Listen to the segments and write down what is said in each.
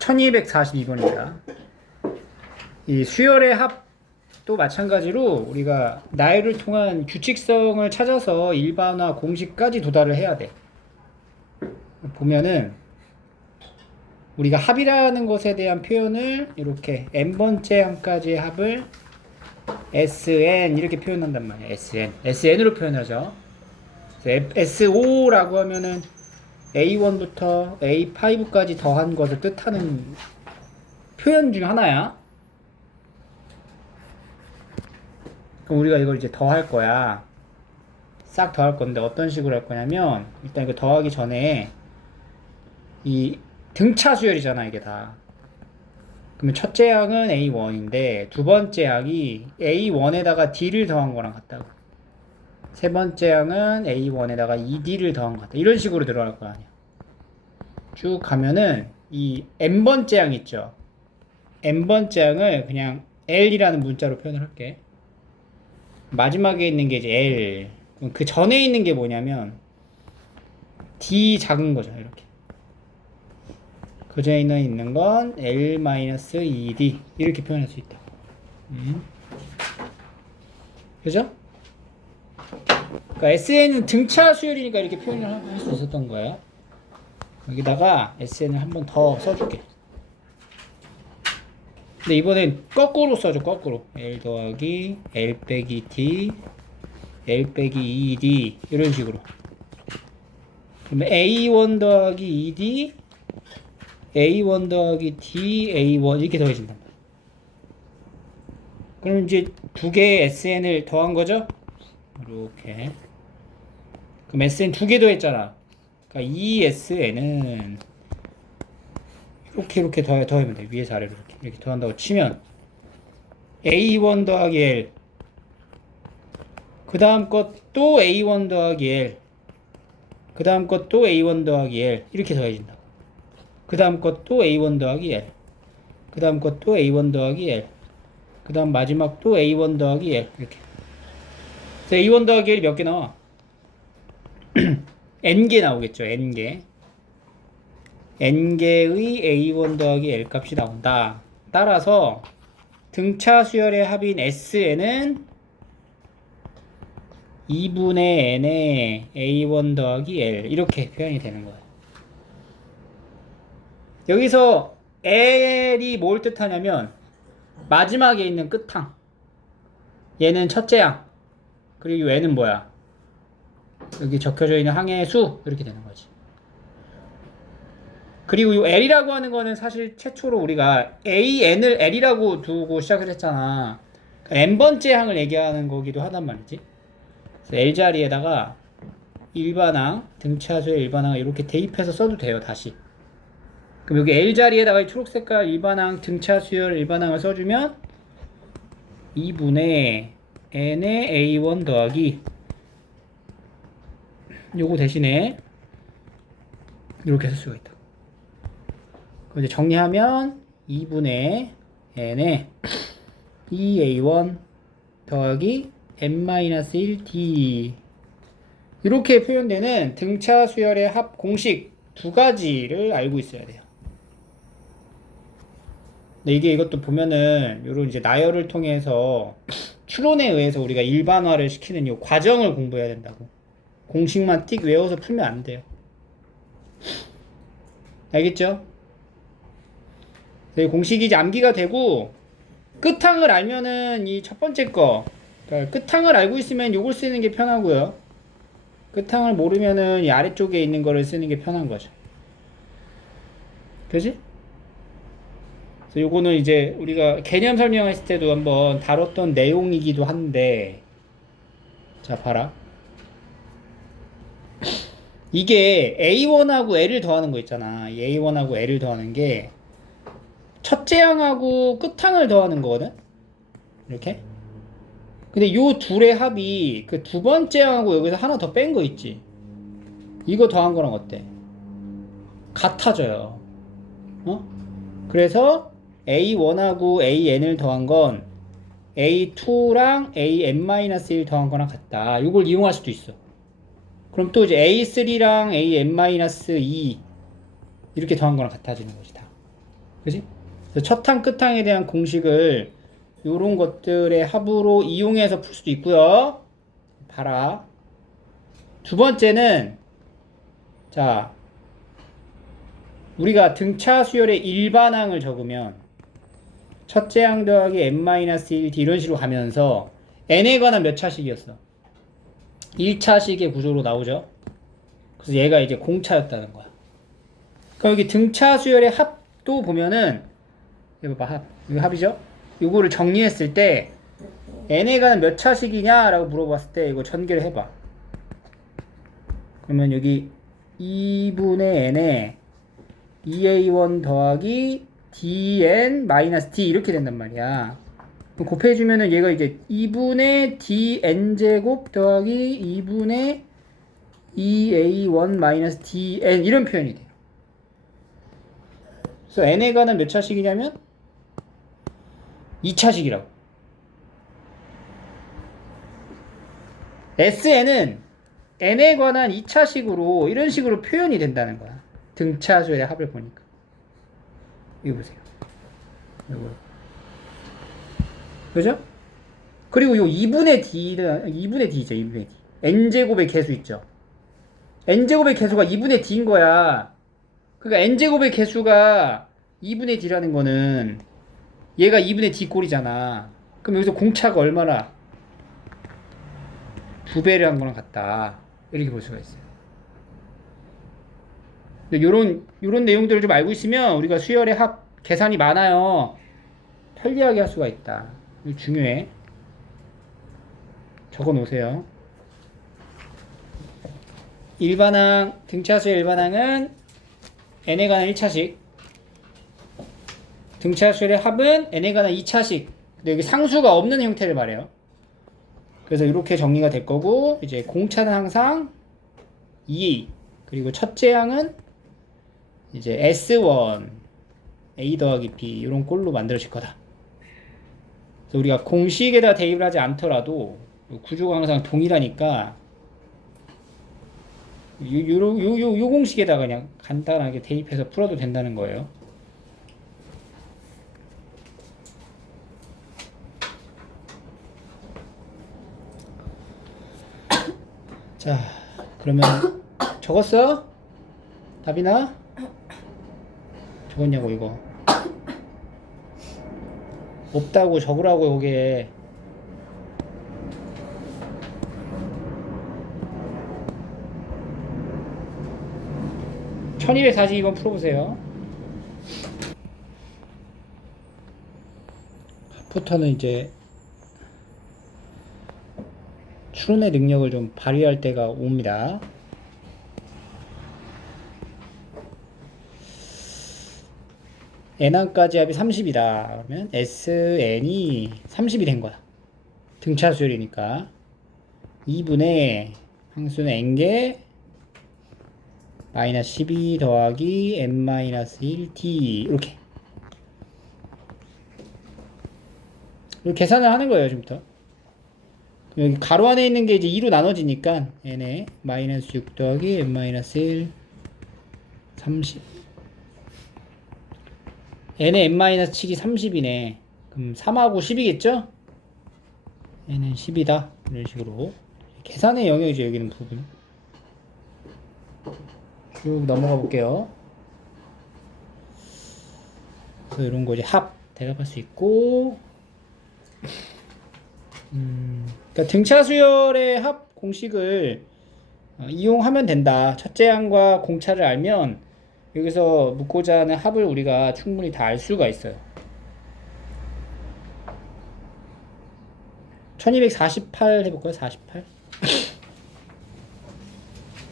1242번입니다. 이 수열의 합도 마찬가지로 우리가 나열을 통한 규칙성을 찾아서 일반화 공식까지 도달을 해야 돼. 보면은 우리가 합이라는 것에 대한 표현을 이렇게 n번째 항까지의 합을 Sn 이렇게 표현한단 말이에요. Sn으로 표현하죠. SO라고 하면은 A1부터 A5까지 더한 것을 뜻하는 표현 중 하나야. 그럼 우리가 이걸 이제 더할 거야. 싹 더할 건데 어떤 식으로 할 거냐면 일단 이거 더하기 전에 이 등차 수열이잖아 이게 다. 그러면 첫째 항은 A1인데 두 번째 항이 A1에다가 D를 더한 거랑 같다고. 세 번째 항은 A1에다가 2D를 더한 것 같다. 이런 식으로 들어갈 거 아니야. 쭉 가면은 이 N번째 항 있죠. N번째 항을 그냥 L이라는 문자로 표현을 할게. 마지막에 있는 게 이제 L. 그 전에 있는 게 뭐냐면 D 작은 거죠. 이렇게. 그 전에 있는 건 L-2D 이렇게 표현할 수 있다. 그죠? 그러니까 SN은 등차 수열이니까 이렇게 표현을 할 수 있었던 거예요. 여기다가 SN을 한 번 더 써줄게. 근데 이번엔 거꾸로 써줘. 거꾸로 L 더하기 L 빼기 D L 빼기 2D 이런 식으로. 그러면 A1 더하기 2D A1 더하기 D A1 이렇게 더해진단 말이야. 그럼 이제 두 개의 SN을 더한 거죠? 이렇게. 그럼 SN 두 개 더했잖아. 그러니까 이 SN은 이렇게 더하면 돼. 위에서 아래로 이렇게 더한다고 치면 A1 더하기 L 그 다음 것도 A1 더하기 L 그 다음 것도 A1 더하기 L 이렇게 더해진다. 그 다음 것도 A1 더하기 L 그 다음 것도 A1 더하기 L 그 다음 마지막도 A1 더하기 L 이렇게. 그래서 A1 더하기 L이 몇 개 나와? N개 나오겠죠. N개의 A1 더하기 L 값이 나온다. 따라서 등차 수열의 합인 Sn은 2분의 N의 A1 더하기 L 이렇게 표현이 되는 거예요. 여기서 L이 뭘 뜻하냐면 마지막에 있는 끝항, 얘는 첫째 항, 그리고 얘는 뭐야? 여기 적혀져 있는 항의 수 이렇게 되는 거지. 그리고 이 L이라고 하는 거는 사실 최초로 우리가 AN을 L이라고 두고 시작을 했잖아. N번째 항을 얘기하는 거기도 하단 말이지. 그래서 L 자리에다가 일반항, 등차수의 일반항을 이렇게 대입해서 써도 돼요, 다시. 그럼 여기 L 자리에다가 초록색깔 일반항, 등차수열 일반항을 써주면 2분의 N의 A1 더하기 요거 대신에 이렇게 쓸 수가 있다. 그럼 이제 정리하면 2분의 N의 2A1 더하기 N-1D 이렇게 표현되는 등차 수열의 합 공식 두 가지를 알고 있어야 돼요. 근데 이것도 보면은 요런 이제 나열을 통해서 추론에 의해서 우리가 일반화를 시키는 이 과정을 공부해야 된다고. 공식만 띡 외워서 풀면 안 돼요. 알겠죠? 공식이 이제 암기가 되고 끝항을 알면은 이 첫 번째 거 그러니까 끝항을 알고 있으면 요걸 쓰는 게 편하고요. 끝항을 모르면은 이 아래쪽에 있는 거를 쓰는 게 편한 거죠. 그지? 그래서 요거는 이제 우리가 개념 설명했을 때도 한번 다뤘던 내용이기도 한데 자 봐라. 이게 A1하고 L을 더하는 거 있잖아. 이 A1하고 L을 더하는 게 첫째 항하고 끝항을 더하는 거거든. 이렇게. 근데 요 둘의 합이 그 두 번째 항하고 여기서 하나 더 뺀 거 있지. 이거 더한 거랑 어때? 같아져요. 그래서 A1하고 AN을 더한 건 A2랑 AN-1 더한 거랑 같다. 이걸 이용할 수도 있어. 그럼 또 이제 A3랑 AN-2 이렇게 더한 거랑 같아지는 거지 다. 그지? 그래서 첫 항, 끝 항에 대한 공식을 요런 것들의 합으로 이용해서 풀 수도 있고요. 봐라. 두 번째는 자, 우리가 등차 수열의 일반항을 적으면 첫째 항 더하기 n-1d 이런 식으로 가면서 n에 관한 몇 차식이었어? 1차식의 구조로 나오죠. 그래서 얘가 이제 공차였다는 거야. 그럼 여기 등차 수열의 합도 보면은 이거 봐봐, 합. 이거 합이죠? 이거를 정리했을 때 n에 관한 몇 차식이냐 라고 물어봤을 때 이거 전개를 해봐. 그러면 여기 2분의 n에 2a1 더하기 dn-d 이렇게 된단 말이야. 그럼 곱해주면은 얘가 이제 2분의 dn제곱 더하기 2분의 2a1-dn 이런 표현이 돼요. 그래서 n에 관한 몇 차식이냐면 2차식이라고. SN은 n에 관한 2차식으로 이런 식으로 표현이 된다는 거야. 등차수열의 합을 보니까. 이거 보세요. 이거. 그죠? 그리고 요 2분의 d는 2분의 d죠. 2분의 d. n제곱의 개수 있죠. n제곱의 개수가 2분의 d인 거야. 그러니까 n제곱의 개수가 2분의 d라는 거는 얘가 2분의 d 꼴이잖아. 그럼 여기서 공차가 얼마나 두 배를 한 거랑 같다. 이렇게 볼 수가 있어요. 요런 내용들을 좀 알고 있으면 우리가 수열의 합 계산이 많아요. 편리하게 할 수가 있다. 이거 중요해. 적어 놓으세요. 일반항, 등차수의 일반항은 n에 관한 1차식. 등차수열의 합은 n에 관한 2차식. 근데 여기 상수가 없는 형태를 말해요. 그래서 이렇게 정리가 될 거고, 이제 공차는 항상 2, 그리고 첫째 항은 이제 S1, A 더하기 B, 이런 꼴로 만들어질 거다. 그래서 우리가 공식에다 대입을 하지 않더라도, 구조가 항상 동일하니까, 요 공식에다가 그냥 간단하게 대입해서 풀어도 된다는 거예요. 자, 그러면 적었어? 답이나? 적었냐고 이거. 없다고 적으라고 여기에. (1242번) 풀어보세요. 합부터는 이제 추론의 능력을 좀 발휘할 때가 옵니다. n항까지 합이 30이다. 그러면 SN이 30이 된 거야. 등차 수열이니까. 2분의 항수는 n개 마이너스 12 더하기 n-1d 이렇게 계산을 하는 거예요. 지금부터. 여기 가로 안에 있는 게 이제 2로 나눠지니까 n에 마이너스 6 더하기 n-1 30 n에 n-7이 30이네. 그럼 3하고 10이겠죠? n은 10이다. 이런 식으로 계산의 영역이죠. 여기는 부분. 쭉 넘어가 볼게요. 그래서 이런 거 이제 합 대답할 수 있고, 그러니까 등차 수열의 합 공식을 이용하면 된다. 첫째 항과 공차를 알면 여기서 묻고자 하는 합을 우리가 충분히 다 알 수가 있어요. 1248 해볼까요? 48.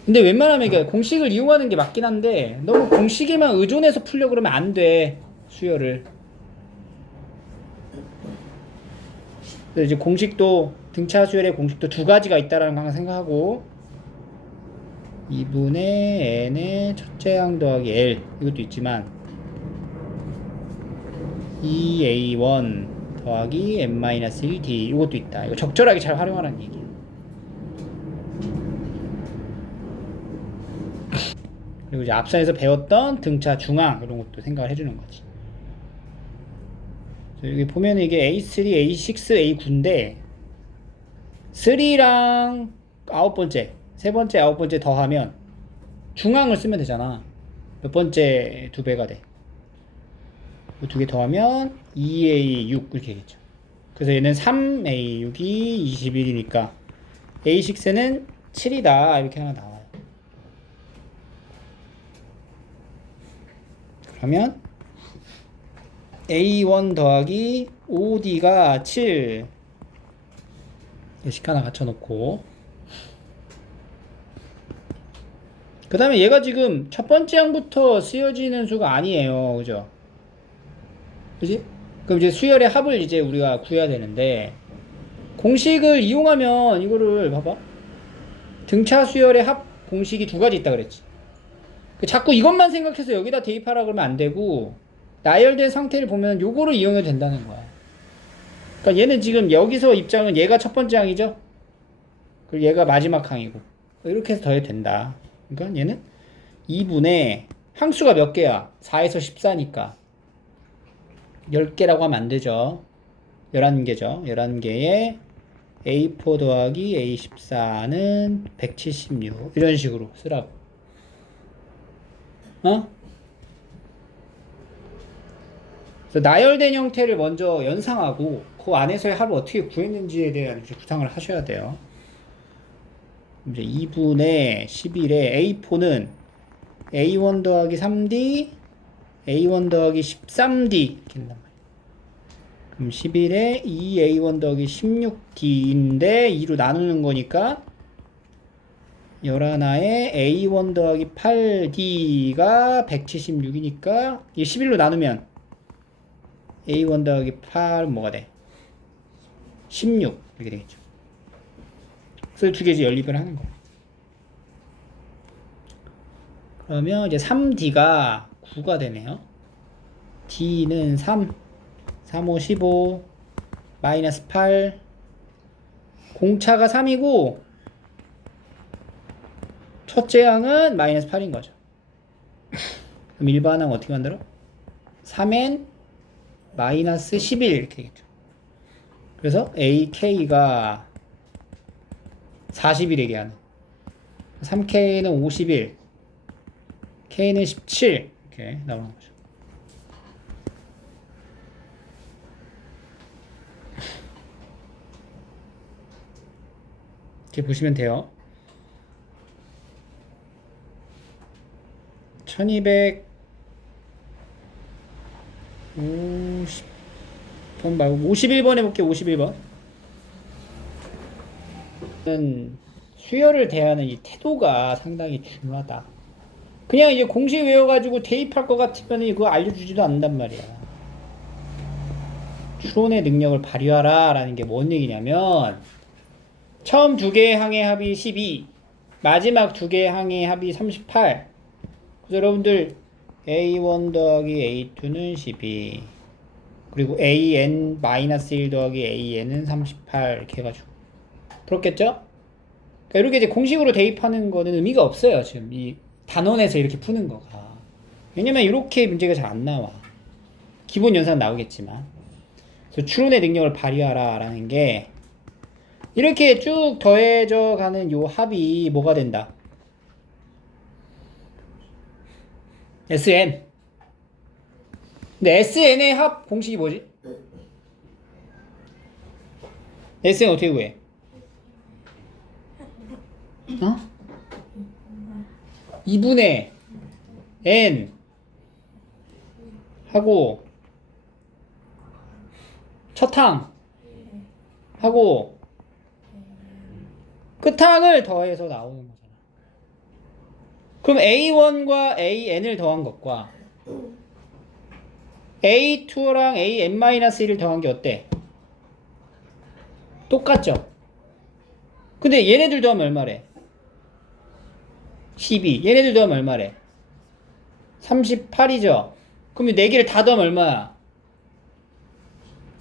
근데 웬만하면 이게 공식을 이용하는 게 맞긴 한데 너무 공식에만 의존해서 풀려고 그러면 안 돼. 수열을. 그래서 이제 공식도 등차 수열의 공식도 두 가지가 있다라는 거 항상 생각하고 2분의 n의 첫째 항 더하기 l 이것도 있지만 2a1 더하기 n-1d 이것도 있다. 이거 적절하게 잘 활용하라는 얘기예요. 그리고 이제 앞선에서 배웠던 등차 중항 이런 것도 생각을 해주는 거지. 여기 보면 이게 A3, A6, A9인데 3랑 아홉 번째, 세 번째, 아홉 번째 더하면 중앙을 쓰면 되잖아. 몇 번째 두 배가 돼. 두 개 더하면 2A6 이렇게 되겠죠. 그래서 얘는 3A6이 21이니까 A6는 7이다 이렇게 하나 나와요. 그러면 A1 더하기 5D가 7 예식 하나 갖춰놓고 그 다음에 얘가 지금 첫 번째 항부터 쓰여지는 수가 아니에요. 그죠? 그지? 그럼 이제 수열의 합을 이제 우리가 구해야 되는데 공식을 이용하면 이거를 봐봐. 등차 수열의 합 공식이 두 가지 있다 그랬지. 자꾸 이것만 생각해서 여기다 대입하라 그러면 안 되고 나열된 상태를 보면 요거를 이용해도 된다는 거야. 그러니까 얘는 지금 여기서 입장은 얘가 첫 번째 항이죠. 그리고 얘가 마지막 항이고 이렇게 해서 더해도 된다. 그러니까 얘는 2분의 항수가 몇 개야? 4에서 14니까 10개라고 하면 안 되죠. 11개죠. 11개에 A4 더하기 A14는 176 이런 식으로 쓰라고. 그래서 나열된 형태를 먼저 연상하고 그 안에서의 합을 어떻게 구했는지에 대한 구상을 하셔야 돼요. 이제 2분의 11에 A4는 A1 더하기 3D, A1 더하기 13D 이렇게 된단 말이에요. 그럼 11에 2A1 더하기 16D인데 2로 나누는 거니까 11에 A1 더하기 8D가 176이니까 이 11로 나누면 A1 더하기 8은 뭐가 돼? 16 이렇게 되겠죠. 그래서 두 개지 연립을 하는 거예요. 그러면 이제 3D가 9가 되네요. D는 3, 3, 5, 15, 마이너스 8, 공차가 3이고 첫째 항은 마이너스 8인 거죠. 그럼 일반항 어떻게 만들어? 3n 마이너스 11 이렇게 되겠죠. 그래서 AK가 40일 얘기하는 3K는 51 K는 17 이렇게 나오는 거죠. 이렇게 보시면 돼요. 1250번 말고 51번 해볼게요. 51번. 수열을 대하는 이 태도가 상당히 중요하다. 그냥 이제 공식 외워가지고 대입할 것 같으면 이거 알려주지도 않는단 말이야. 추론의 능력을 발휘하라 라는 게 뭔 얘기냐면 처음 두 개의 항의 합이 12 마지막 두 개의 항의 합이 38 그래서 여러분들 A1 더하기 A2는 12 그리고 AN-1 더하기 AN은 38 이렇게 해가지고 그렇겠죠? 그러니까 이렇게 이제 공식으로 대입하는 거는 의미가 없어요. 지금 이 단원에서 이렇게 푸는 거가. 왜냐면 이렇게 문제가 잘 안 나와. 기본 연산 나오겠지만. 그래서 추론의 능력을 발휘하라 라는 게 이렇게 쭉 더해져 가는 요 합이 뭐가 된다? SN. 근데 SN의 합 공식이 뭐지? SN 어떻게 구해? 2분의 n 하고 첫항 하고 끝항을 더해서 나오는 거잖아. 그럼 A1과 AN을 더한 것과 A2랑 AN-1을 더한 게 어때? 똑같죠? 근데 얘네들 더하면 얼마래? 12. 얘네들 더하면 얼마래? 38이죠? 그럼 4개를 다 더하면 얼마야?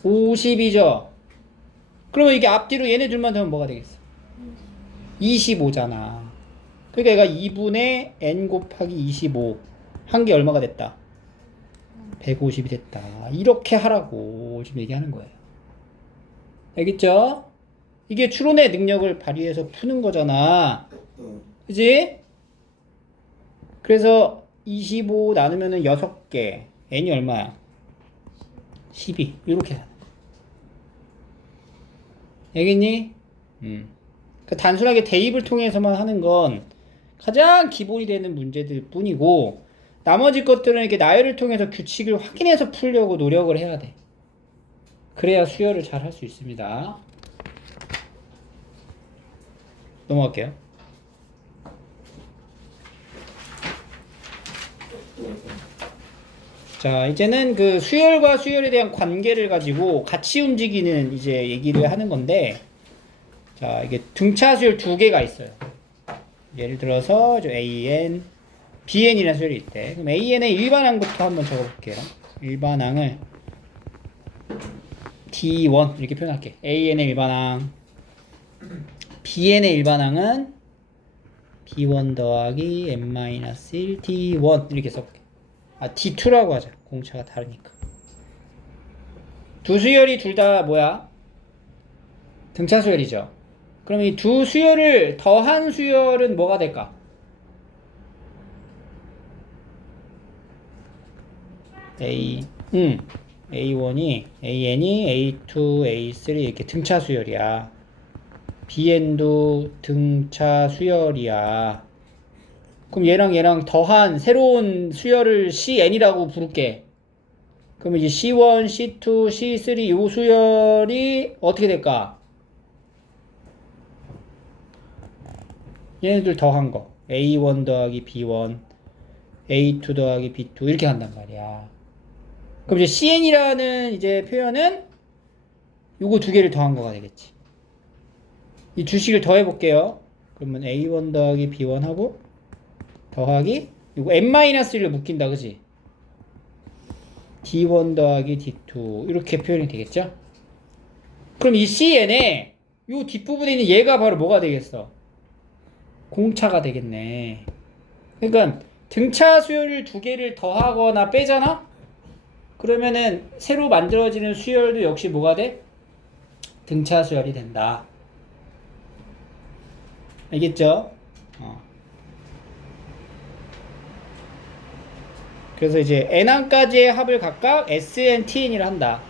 50이죠? 그러면 이게 앞뒤로 얘네들만 더하면 뭐가 되겠어? 25잖아. 그러니까 얘가 2분의 n 곱하기 25 한 게 얼마가 됐다? 150이 됐다. 이렇게 하라고 지금 얘기하는 거예요. 알겠죠? 이게 추론의 능력을 발휘해서 푸는 거잖아. 그지? 그래서 25 나누면은 6개. n이 얼마야? 12. 이렇게 하는 거야. 알겠니? 그 단순하게 대입을 통해서만 하는 건 가장 기본이 되는 문제들 뿐이고, 나머지 것들은 이렇게 나열을 통해서 규칙을 확인해서 풀려고 노력을 해야 돼. 그래야 수열을 잘 할 수 있습니다. 넘어갈게요. 자, 이제는 그 수열과 수열에 대한 관계를 가지고 같이 움직이는 이제 얘기를 하는 건데, 자, 이게 등차 수열 두 개가 있어요. 예를 들어서 저 AN, BN이라는 수열이 있대. 그럼 AN의 일반항부터 한번 적어볼게요. 일반항을 D1 이렇게 표현할게. AN의 일반항, BN의 일반항은 B1 더하기 N-1 D1 이렇게 써볼게. 아, D2라고 하자. 공차가 다르니까. 두 수열이 둘 다 뭐야? 등차 수열이죠. 그럼 이 두 수열을 더한 수열은 뭐가 될까? A1이 AN이 A2, A3 이렇게 등차 수열이야. BN도 등차 수열이야. 그럼 얘랑 더한 새로운 수열을 CN이라고 부를게. 그럼 이제 C1, C2, C3 요 수열이 어떻게 될까? 얘네들 더한 거. A1 더하기 B1, A2 더하기 B2 이렇게 한단 말이야. 그럼 이제 CN이라는 이제 표현은 요거 두 개를 더한 거가 되겠지. 이 주식을 더해 볼게요. 그러면 A1 더하기 B1 하고 더하기 이거 N-1를 묶인다, 그지? D1 더하기 D2 이렇게 표현이 되겠죠? 그럼 이 CN에 요 뒷부분에 있는 얘가 바로 뭐가 되겠어? 공차가 되겠네. 그러니까 등차 수열 두 개를 더하거나 빼잖아? 그러면은 새로 만들어지는 수열도 역시 뭐가 돼? 등차 수열이 된다. 알겠죠? 그래서 이제 n항까지의 합을 각각 SN, TN이라 한다.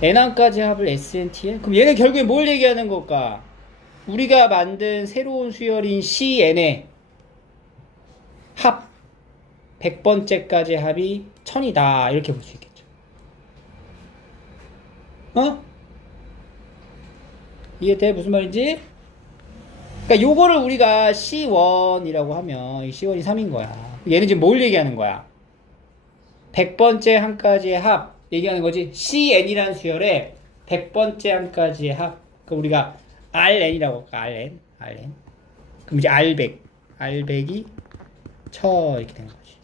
n항까지의 합을 SN, TN? 그럼 얘는 결국에 뭘 얘기하는 걸까? 우리가 만든 새로운 수열인 CN의 합 100번째까지 합이 1000이다. 이렇게 볼 수 있겠죠. 이해돼? 무슨 말인지? 그러니까 요거를 우리가 C1이라고 하면 이 C1이 3인 거야. 얘는 지금 뭘 얘기하는 거야? 100번째 항까지의 합 얘기하는 거지. CN이라는 수열의 100번째 항까지의 합. 그럼 우리가 RN이라고 할까? RN. 그럼 이제 R100이 1000 이렇게 되는 거지.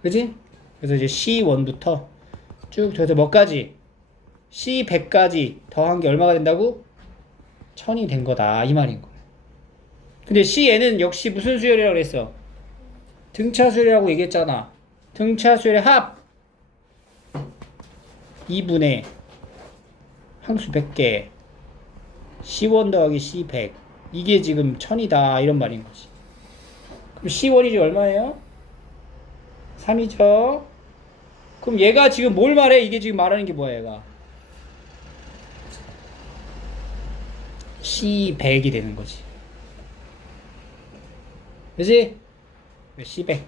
그지? 그래서 이제 C1부터 쭉 더해서 뭐까지? C100까지 더한 게 얼마가 된다고? 1000이 된 거다. 이 말인 거야. 근데 CN은 역시 무슨 수열이라고 그랬어? 등차 수열이라고 얘기했잖아. 등차 수열의 합 2분의 항수 100개 C1 더하기 C100 이게 지금 1000이다. 이런 말인 거지. 그럼 C1이 얼마예요? 3이죠. 그럼 얘가 지금 뭘 말해? 이게 지금 말하는 게 뭐야, 얘가? C100이 되는 거지. 그치? C100.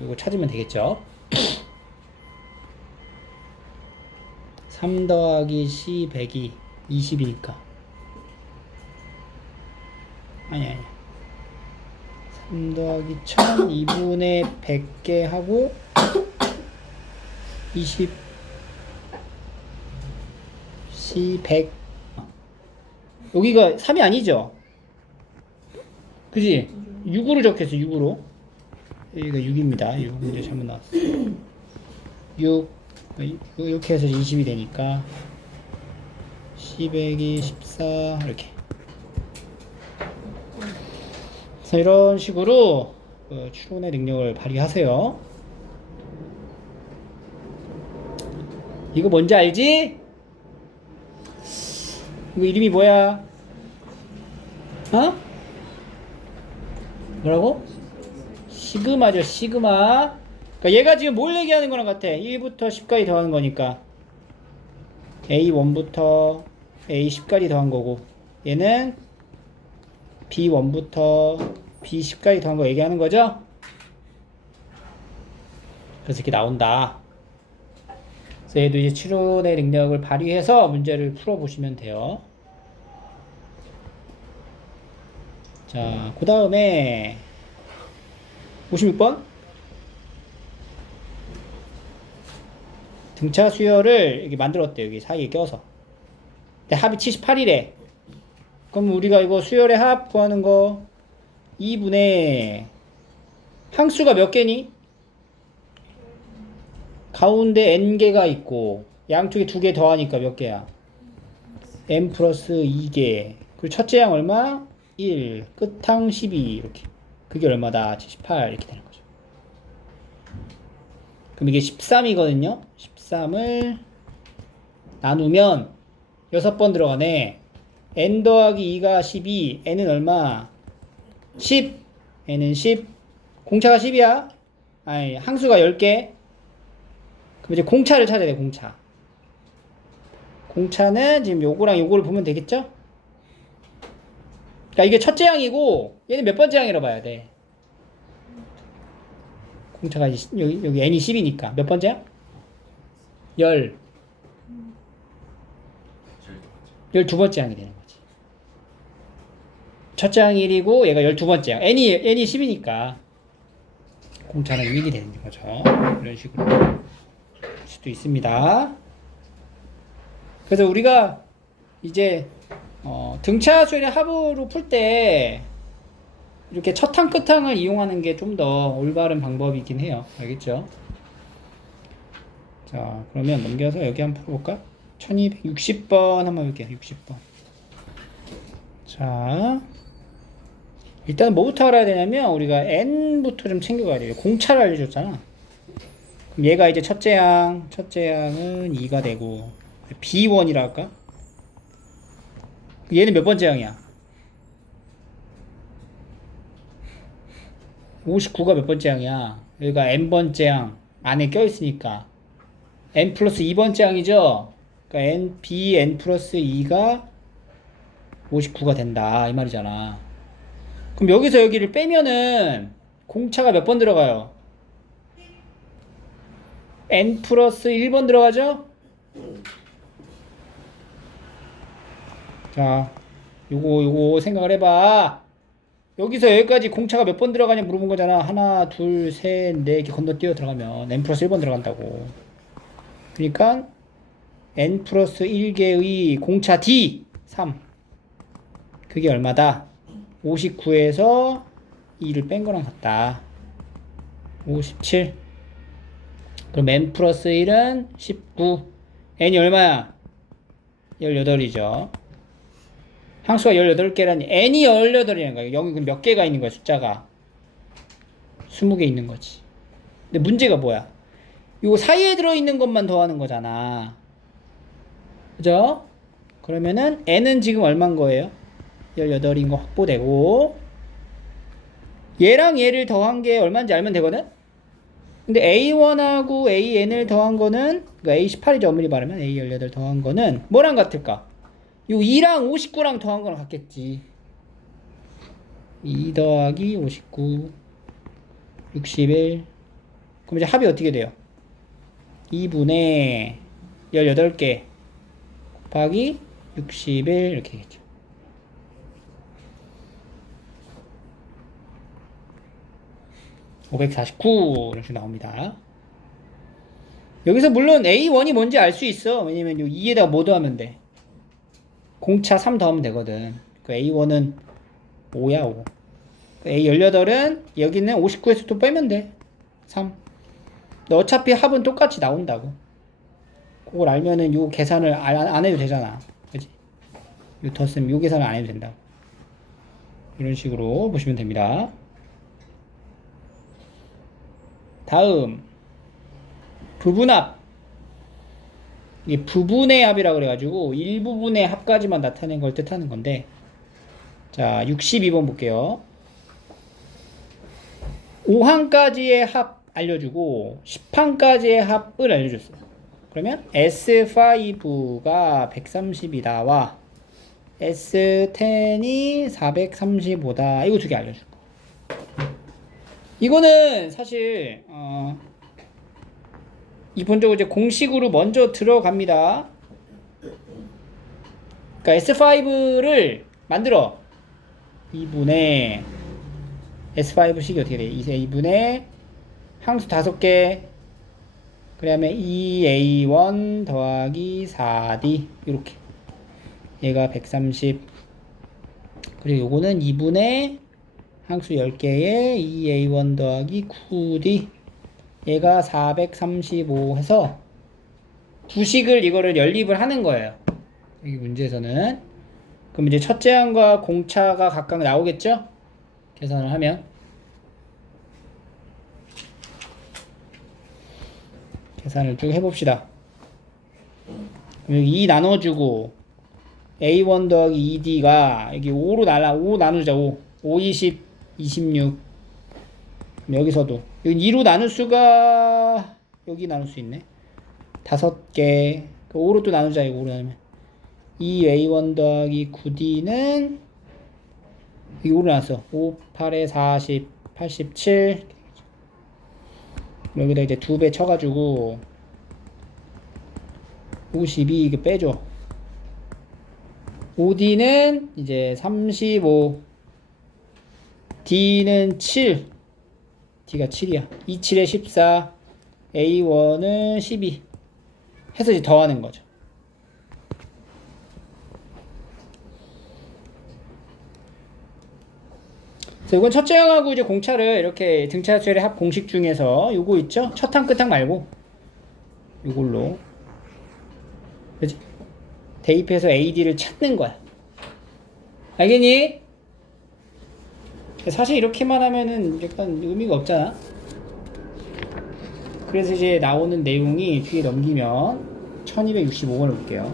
이거 찾으면 되겠죠? 3 더하기 C100이 20이니까. 아니. 3 더하기 1000 2분의 100개 하고 20 C100 여기가 3이 아니죠? 그지? 6으로 적혔어. 6으로 여기가 6입니다. 6 문제 잘못 나왔어. 6 이렇게 해서 20이 되니까 C100이 14 이렇게. 그래서 이런 식으로 추론의 능력을 발휘하세요. 이거 뭔지 알지? 이거 이름이 뭐야? 어? 뭐라고? 시그마죠, 시그마. 그러니까 얘가 지금 뭘 얘기하는 거랑 같아? 1부터 10까지 더하는 거니까 A1부터 A10까지 더한 거고, 얘는 B1부터 B10까지 더한 거 얘기하는 거죠? 그래서 이렇게 나온다. 그래서 얘도 이제 추론의 능력을 발휘해서 문제를 풀어보시면 돼요. 자, 그 다음에 56번 등차 수열을 여기 만들었대. 여기 사이에 껴서. 근데 합이 78이래. 그럼 우리가 이거 수열의 합 구하는 거 2분의 항수가 몇 개니? 가운데 n개가 있고 양쪽에 2개 더하니까 몇 개야? n 플러스 2개. 그리고 첫째 양 얼마? 1. 끝항 12. 이렇게. 그게 얼마다? 78. 이렇게 되는 거죠. 그럼 이게 13이거든요. 13을 나누면 6번 들어가네. n 더하기 2가 12. n은 얼마? 10. n은 10. 공차가 10이야. 아니, 항수가 10개. 그럼 이제 공차를 찾아야 돼, 공차. 공차는 지금 요거랑 요거를 보면 되겠죠? 그러니까 이게 첫째 항이고 얘는 몇 번째 항이라고 봐야 돼. 공차가 여기 n이 10이니까 몇 번째 항? 12번째 항이 되는 거지. 첫째 항이 1이고 얘가 12번째 항. n이 10이니까 공차는 1이 되는 거죠. 이런 식으로 할 수도 있습니다. 그래서 우리가 이제 등차 수열의 합으로 풀 때 이렇게 첫 항 끝항을 이용하는 게 좀 더 올바른 방법이긴 해요. 알겠죠? 자, 그러면 넘겨서 여기 한번 풀어볼까? 1260번 한번 볼게요. 60번. 자, 일단 뭐부터 알아야 되냐면 우리가 n부터 좀 챙겨가야 돼요. 공차를 알려줬잖아. 그럼 얘가 이제 첫째 항은 2가 되고 B1이라 할까? 얘는 몇 번째 항이야? 59가 몇 번째 항이야? 여기가 n번째 항 안에 껴있으니까 n 플러스 2번째 항이죠? 그러니까 bn 플러스 2가 59가 된다 이 말이잖아. 그럼 여기서 여기를 빼면은 공차가 몇 번 들어가요? n 플러스 1번 들어가죠? 자, 요거 생각을 해봐. 여기서 여기까지 공차가 몇 번 들어가냐 물어본 거잖아. 하나, 둘, 셋, 넷 이렇게 건너뛰어 들어가면 n 플러스 1번 들어간다고. 그러니까 n 플러스 1개의 공차 d 3. 그게 얼마다? 59에서 2를 뺀 거랑 같다. 57. 그럼 n 플러스 1은 19. n이 얼마야? 18이죠. 항수가 18개라니 n이 18이라는 거야. 여기 몇 개가 있는 거야, 숫자가. 20개 있는 거지. 근데 문제가 뭐야? 요 사이에 들어있는 것만 더하는 거잖아. 그죠? 그러면은 n은 지금 얼마인 거예요? 18인 거 확보되고 얘랑 얘를 더한 게 얼마인지 알면 되거든? 근데 A1하고 AN을 더한 거는 그러니까 A18이죠. 엄밀히 말하면 A18 더한 거는 뭐랑 같을까? 요 2랑 59랑 더한 거랑 같겠지. 2 더하기 59 61. 그럼 이제 합이 어떻게 돼요? 2분의 18개 곱하기 61 이렇게 되겠죠. (549) 이렇게 나옵니다. 여기서 물론 A1이 뭔지 알 수 있어. 왜냐면 요 2에다가 뭐 더하면 돼? 공차 3 더하면 되거든. 그 A1은 5야 5. A18은 여기는 59에서 또 빼면 돼. 3. 근데 어차피 합은 똑같이 나온다고. 그걸 알면은 요 계산을 안 해도 되잖아. 그치? 요 덧쓰면 요 계산을 안 해도 된다고. 이런 식으로 보시면 됩니다. 다음 부분합. 이게 부분의 합이라고 그래가지고 일부분의 합까지만 나타낸 걸 뜻하는 건데, 자 62번 볼게요. 5항까지의 합 알려주고 10항까지의 합을 알려줬어요. 그러면 S5가 130이다와 S10이 435다. 이거 두 개 알려줄 거. 이거는 사실 기본적으로 이제 공식으로 먼저 들어갑니다. 그러니까 S5를 만들어. 2분의 S5식이 어떻게 돼? 2분의 항수 5개, 그 다음에 2A1 더하기 4D 이렇게. 얘가 130. 그리고 요거는 2분의 항수 10개에 2A1 더하기 9D. 얘가 435 해서 부식을 이거를 연립을 하는 거예요. 여기 문제에서는. 그럼 이제 첫째 항과 공차가 각각 나오겠죠? 계산을 하면. 계산을 쭉 해봅시다. 여기 2 나눠주고 A1 더하기 2D가 여기 5로 5 나누자. 5 20 26. 여기서도 여기 2로 나눌 수가 여기 나눌 수 있네. 5개. 5로 또 나누자. 이거 5로 나누면 2A1 더하기 9D는 여기 5로 나눴어. 5 8에 40 87. 여기다 이제 2배 쳐가지고 52 이게 빼줘. 5D는 이제 35, D는 7, D가 7이야. 27에 14, A1은 12 해서 이제 더하는 거죠. 그래서 이건 첫째 항하고 이제 공차를 이렇게 등차수열의 합 공식 중에서 요거 있죠? 첫 항, 끝 항 말고 요걸로, 그치? 대입해서 AD를 찾는 거야. 알겠니? 사실 이렇게만 하면은 약간 의미가 없잖아. 그래서 이제 나오는 내용이 뒤에 넘기면 1265번을 볼게요.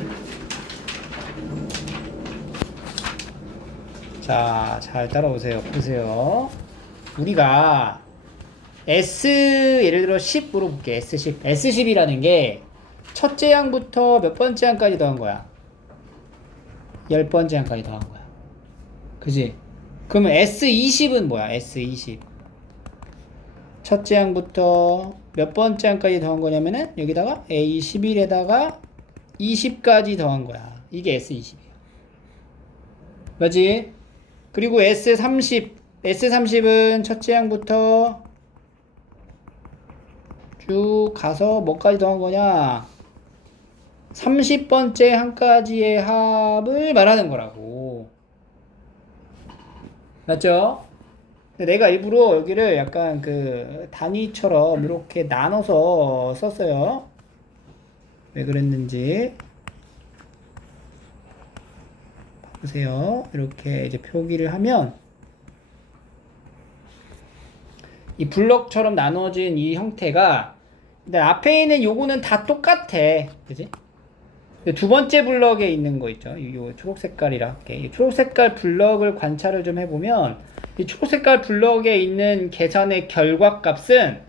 자, 잘 따라오세요. 보세요. 우리가 S 예를 들어 10 물어볼게. S10. S10이라는 게 첫째 항부터 몇 번째 항까지 더한 거야? 10번째 항까지 더한 거야. 그지? 그러면 S20은 뭐야? S20. 첫째 항부터 몇 번째 항까지 더한 거냐면은 여기다가 A11에다가 20까지 더한 거야. 이게 S20이야. 맞지? 그리고 S30은 첫째 항부터 쭉 가서 뭐까지 더한 거냐? 30번째 항까지의 합을 말하는 거라고. 맞죠? 내가 일부러 여기를 약간 그 단위처럼 이렇게 나눠서 썼어요. 왜 그랬는지 보세요. 이렇게 이제 표기를 하면 이 블럭처럼 나눠진 이 형태가, 근데 앞에 있는 요거는 다 똑같아. 그지? 두 번째 블럭에 있는 거 있죠. 요 초록 색깔이라 할게. 이 초록 색깔 블럭을 관찰을 좀 해보면 이 초록 색깔 블럭에 있는 계산의 결과값은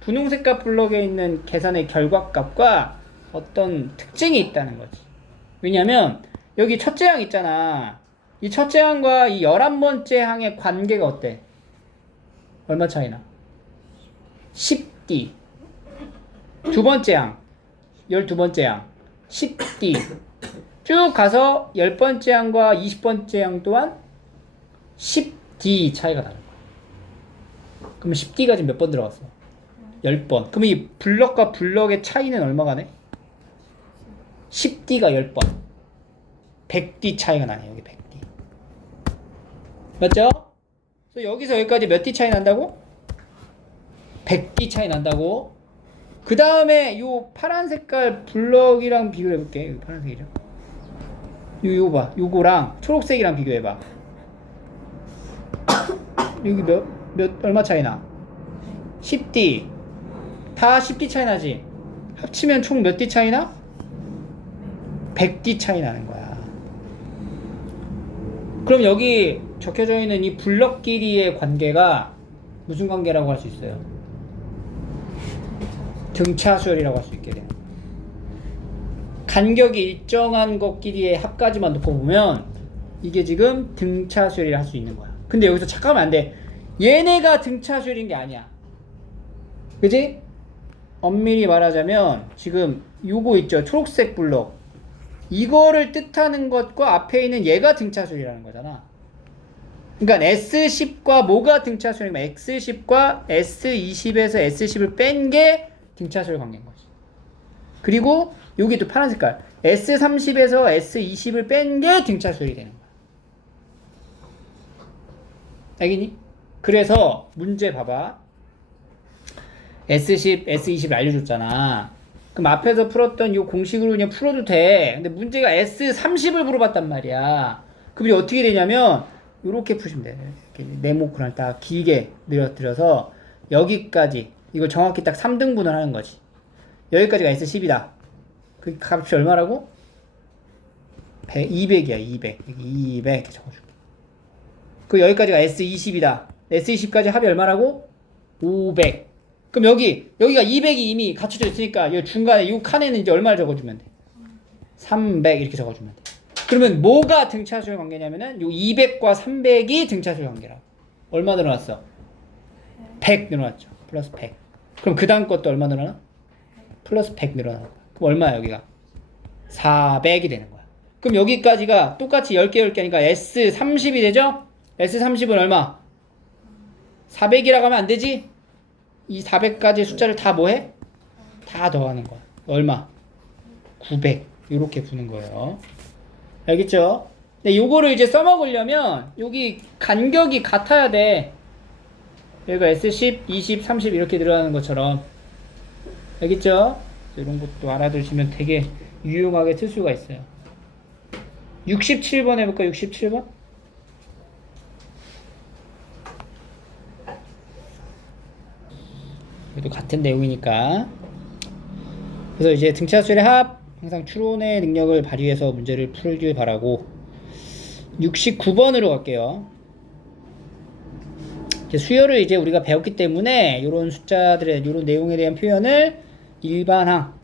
분홍 색깔 블럭에 있는 계산의 결과값과 어떤 특징이 있다는 거지. 왜냐면 여기 첫째 항 있잖아. 이 첫째 항과 이 11번째 항의 관계가 어때? 얼마 차이나? 10D. 두 번째 항, 12번째 항 10D. 쭉 가서 10번째 항과 20번째 항 또한 10D 차이가 나는 거야. 그럼 10D가 지금 몇 번 들어갔어? 10번. 그럼 이 블럭과 블럭의 차이는 얼마가 네? 10D가 10번. 100D 차이가 나네. 여기 100D. 맞죠? 그래서 여기서 여기까지 몇 D 차이 난다고? 100D 차이 난다고. 그 다음에 요 파란 색깔 블럭이랑 비교해 볼게. 여기 파란색이죠. 요거 봐. 요거랑 초록색이랑 비교해 봐. 여기 얼마 차이 나? 10D. 다 10D 차이 나지? 합치면 총 몇 D 차이 나? 100D 차이 나는 거야. 그럼 여기 적혀져 있는 이 블럭끼리의 관계가 무슨 관계라고 할 수 있어요? 등차 수열이라고 할 수 있게 돼요. 간격이 일정한 것끼리의 합까지만 놓고 보면 이게 지금 등차 수열이라 할 수 있는 거야. 근데 여기서 착각하면 안 돼. 얘네가 등차 수열인 게 아니야. 그지? 엄밀히 말하자면 지금 요거 있죠. 초록색 블럭. 이거를 뜻하는 것과 앞에 있는 얘가 등차 수열이라는 거잖아. 그러니까 S10과 뭐가 등차 수열이면 X10과 S20에서 S10을 뺀 게 등차 수열 관계인 거지. 그리고 여기 또 파란 색깔 S30에서 S20을 뺀 게 등차 수열이 되는 거야. 알겠니? 그래서 문제 봐봐. S10, S20을 알려줬잖아. 그럼 앞에서 풀었던 이 공식으로 그냥 풀어도 돼. 근데 문제가 S30을 물어봤단 말이야. 그럼 이게 어떻게 되냐면 이렇게 푸시면 돼. 이렇게 네모칸을 딱 길게 늘어뜨려서 여기까지 이걸 정확히 딱 3등분을 하는 거지. 여기까지가 S10이다. 그 값이 얼마라고? 200이야. 200 이렇게 적어줄게. 그 여기까지가 S20이다. S20까지 합이 얼마라고? 500. 그럼 여기가 200이 이미 갖춰져 있으니까 이 중간에 이 칸에는 이제 얼마를 적어주면 돼? 300 이렇게 적어주면 돼. 그러면 뭐가 등차수열 관계냐면은 요 200과 300이 등차수열 관계라고. 얼마 늘어났어? 100 늘어났죠. 플러스 100. 그럼 그 다음 것도 얼마 늘어나? 플러스 100 늘어나. 그럼 얼마야 여기가? 400이 되는 거야. 그럼 여기까지가 똑같이 10개 10개니까 S30이 되죠? S30은 얼마? 400이라고 하면 안 되지? 이 400까지 숫자를 다 뭐해? 다 더하는 거야. 얼마? 900 이렇게 푸는 거예요. 알겠죠? 근데 요거를 이제 써먹으려면 여기 간격이 같아야 돼. 여기가 S10, 20, 30 이렇게 늘어나는 것처럼. 알겠죠? 이런 것도 알아두시면 되게 유용하게 틀 수가 있어요. 67번 해볼까? 67번? 그래도 같은 내용이니까. 그래서 이제 등차수열의 합 항상 추론의 능력을 발휘해서 문제를 풀길 바라고. 69번으로 갈게요. 이제 수열을 이제 우리가 배웠기 때문에 이런 숫자들의 이런 내용에 대한 표현을 일반항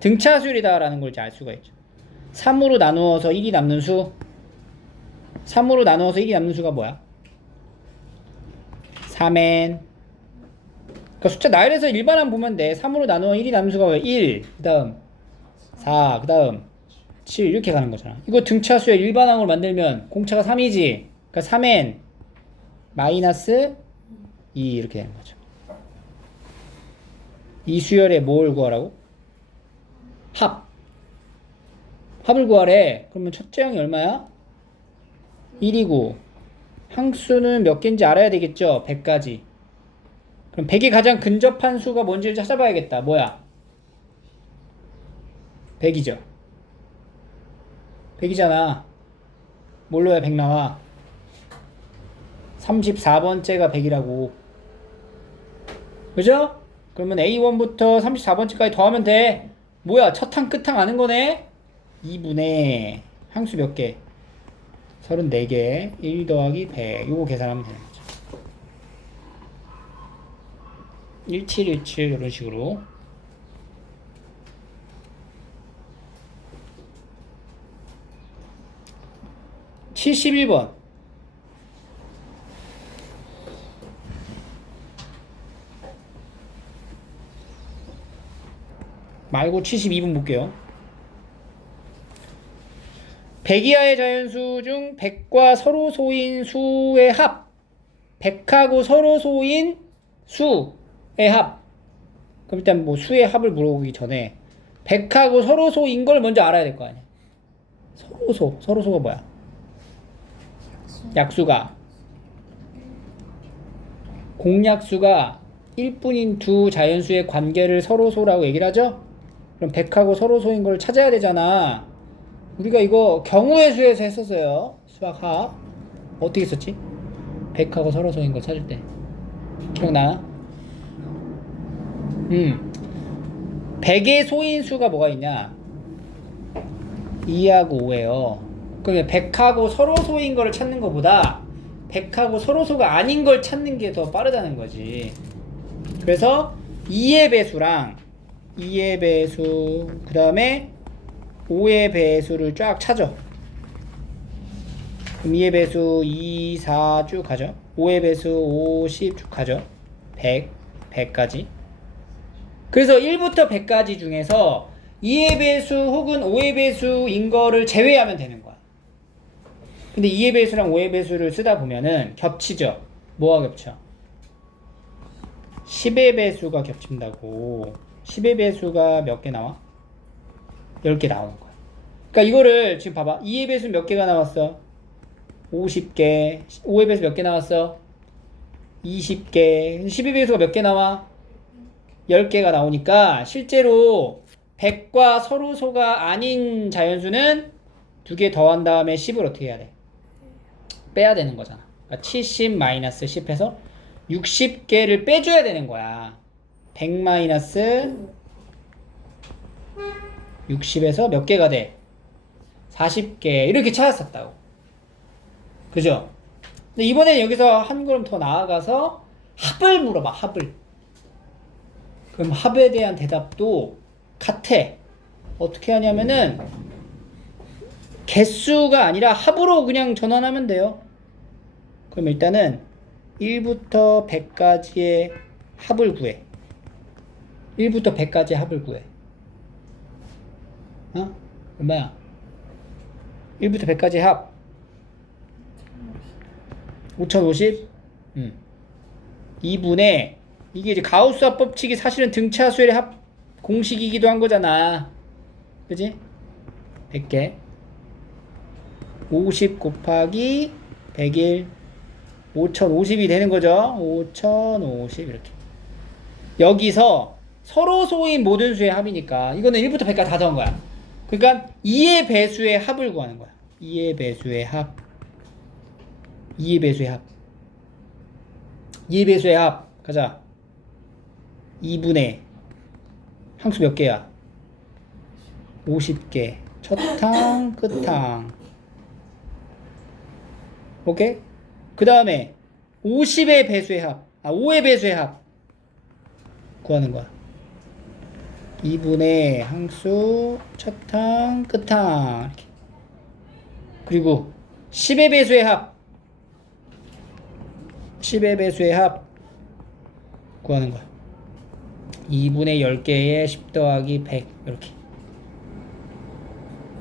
등차수열이다 라는 걸 이제 알 수가 있죠. 3으로 나누어서 1이 남는 수. 3으로 나누어서 1이 남는 수가 뭐야? 3n. 그러니까 숫자 나열해서 일반항 보면 돼. 3으로 나누어 1이 남는 수가 뭐야? 1, 그 다음 4, 그 다음 7 이렇게 가는 거잖아. 이거 등차수열 일반항으로 만들면 공차가 3이지. 그러니까 3n 마이너스 2 이렇게 되는 거죠. 이 수열의 뭘 구하라고? 합을 구하래. 그러면 첫째 항이 얼마야? 1이고 항수는 몇 개인지 알아야 되겠죠? 100까지. 그럼 100이 가장 근접한 수가 뭔지를 찾아봐야겠다. 뭐야? 100이죠. 100이잖아. 뭘로 해야 100 나와? 34번째가 100이라고. 그죠? 그러면 A1부터 34번째까지 더하면 돼. 뭐야? 첫항 끝항 아는 거네? 2분의 항수 몇 개? 34개. 1 더하기 100. 요거 계산하면 되는 거죠. 1717 이런 식으로. (71번) 말고 72번 볼게요. 100 이하의 자연수 중 100과 서로 소인 수의 합. 100하고 서로 소인 수의 합. 그럼 일단 뭐 수의 합을 물어보기 전에 100하고 서로 소인 걸 먼저 알아야 될 거 아니야. 서로소가 뭐야? 약수가 공약수가 1뿐인 두 자연수의 관계를 서로소라고 얘기를 하죠? 그럼 100하고 서로소인 걸 찾아야 되잖아. 우리가 이거 경우의 수에서 했었어요. 수학 합 어떻게 썼지? 100하고 서로소인 걸 찾을 때 기억나? 100의 소인수가 뭐가 있냐? 2하고 5예요. 그러면 100하고 서로소인 거를 찾는 것보다 100하고 서로소가 아닌 걸 찾는 게 더 빠르다는 거지. 그래서 2의 배수랑 2의 배수 그 다음에 5의 배수를 쫙 찾아. 그럼 2의 배수 2, 4 쭉 가죠. 5의 배수 50 쭉 가죠. 100, 100까지. 그래서 1부터 100까지 중에서 2의 배수 혹은 5의 배수인 거를 제외하면 되는 거야. 근데 2의 배수랑 5의 배수를 쓰다 보면은 겹치죠. 뭐가 겹쳐? 10의 배수가 겹친다고. 10의 배수가 몇 개 나와? 10개 나오는 거야. 그러니까 이거를 지금 봐봐. 2의 배수 몇 개가 나왔어? 50개. 5의 배수 몇 개 나왔어? 20개. 10의 배수가 몇 개 나와? 10개가 나오니까 실제로 100과 서로소가 아닌 자연수는 2개 더한 다음에 10을 어떻게 해야 돼? 빼야 되는 거잖아. 그러니까 70 마이너스 10 해서 60개를 빼줘야 되는 거야. 100 마이너스 60에서 몇 개가 돼? 40개. 이렇게 찾았었다고. 그죠? 근데 이번엔 여기서 한 걸음 더 나아가서 합을 물어봐. 합을. 그럼 합에 대한 대답도 같아. 어떻게 하냐면은 개수가 아니라 합으로 그냥 전환하면 돼요. 그럼 일단은 1부터 100까지의 합을 구해. 1부터 100까지의 합을 구해. 어? 얼마야? 1부터 100까지의 합 5050? 2분의 이게 이제 가우스화 법칙이 사실은 등차수열의 합 공식이기도 한 거잖아. 그지? 100개 50 곱하기 100일 5050이 되는 거죠. 5050 이렇게. 여기서 서로소인 모든 수의 합이니까 이거는 1부터 100까지 다 더한 거야. 그러니까 2의 배수의 합을 구하는 거야. 2의 배수의 합 2의 배수의 합 2의 배수의 합 가자. 2분의 항수 몇 개야? 50개. 첫항 끝항. 오케이? 그 다음에 50의 배수의 합 5의 배수의 합 구하는 거야. 2분의 항수 첫항 끝항 이렇게. 그리고 10의 배수의 합 10의 배수의 합 구하는 거야. 2분의 10개에 10 더하기 100 이렇게.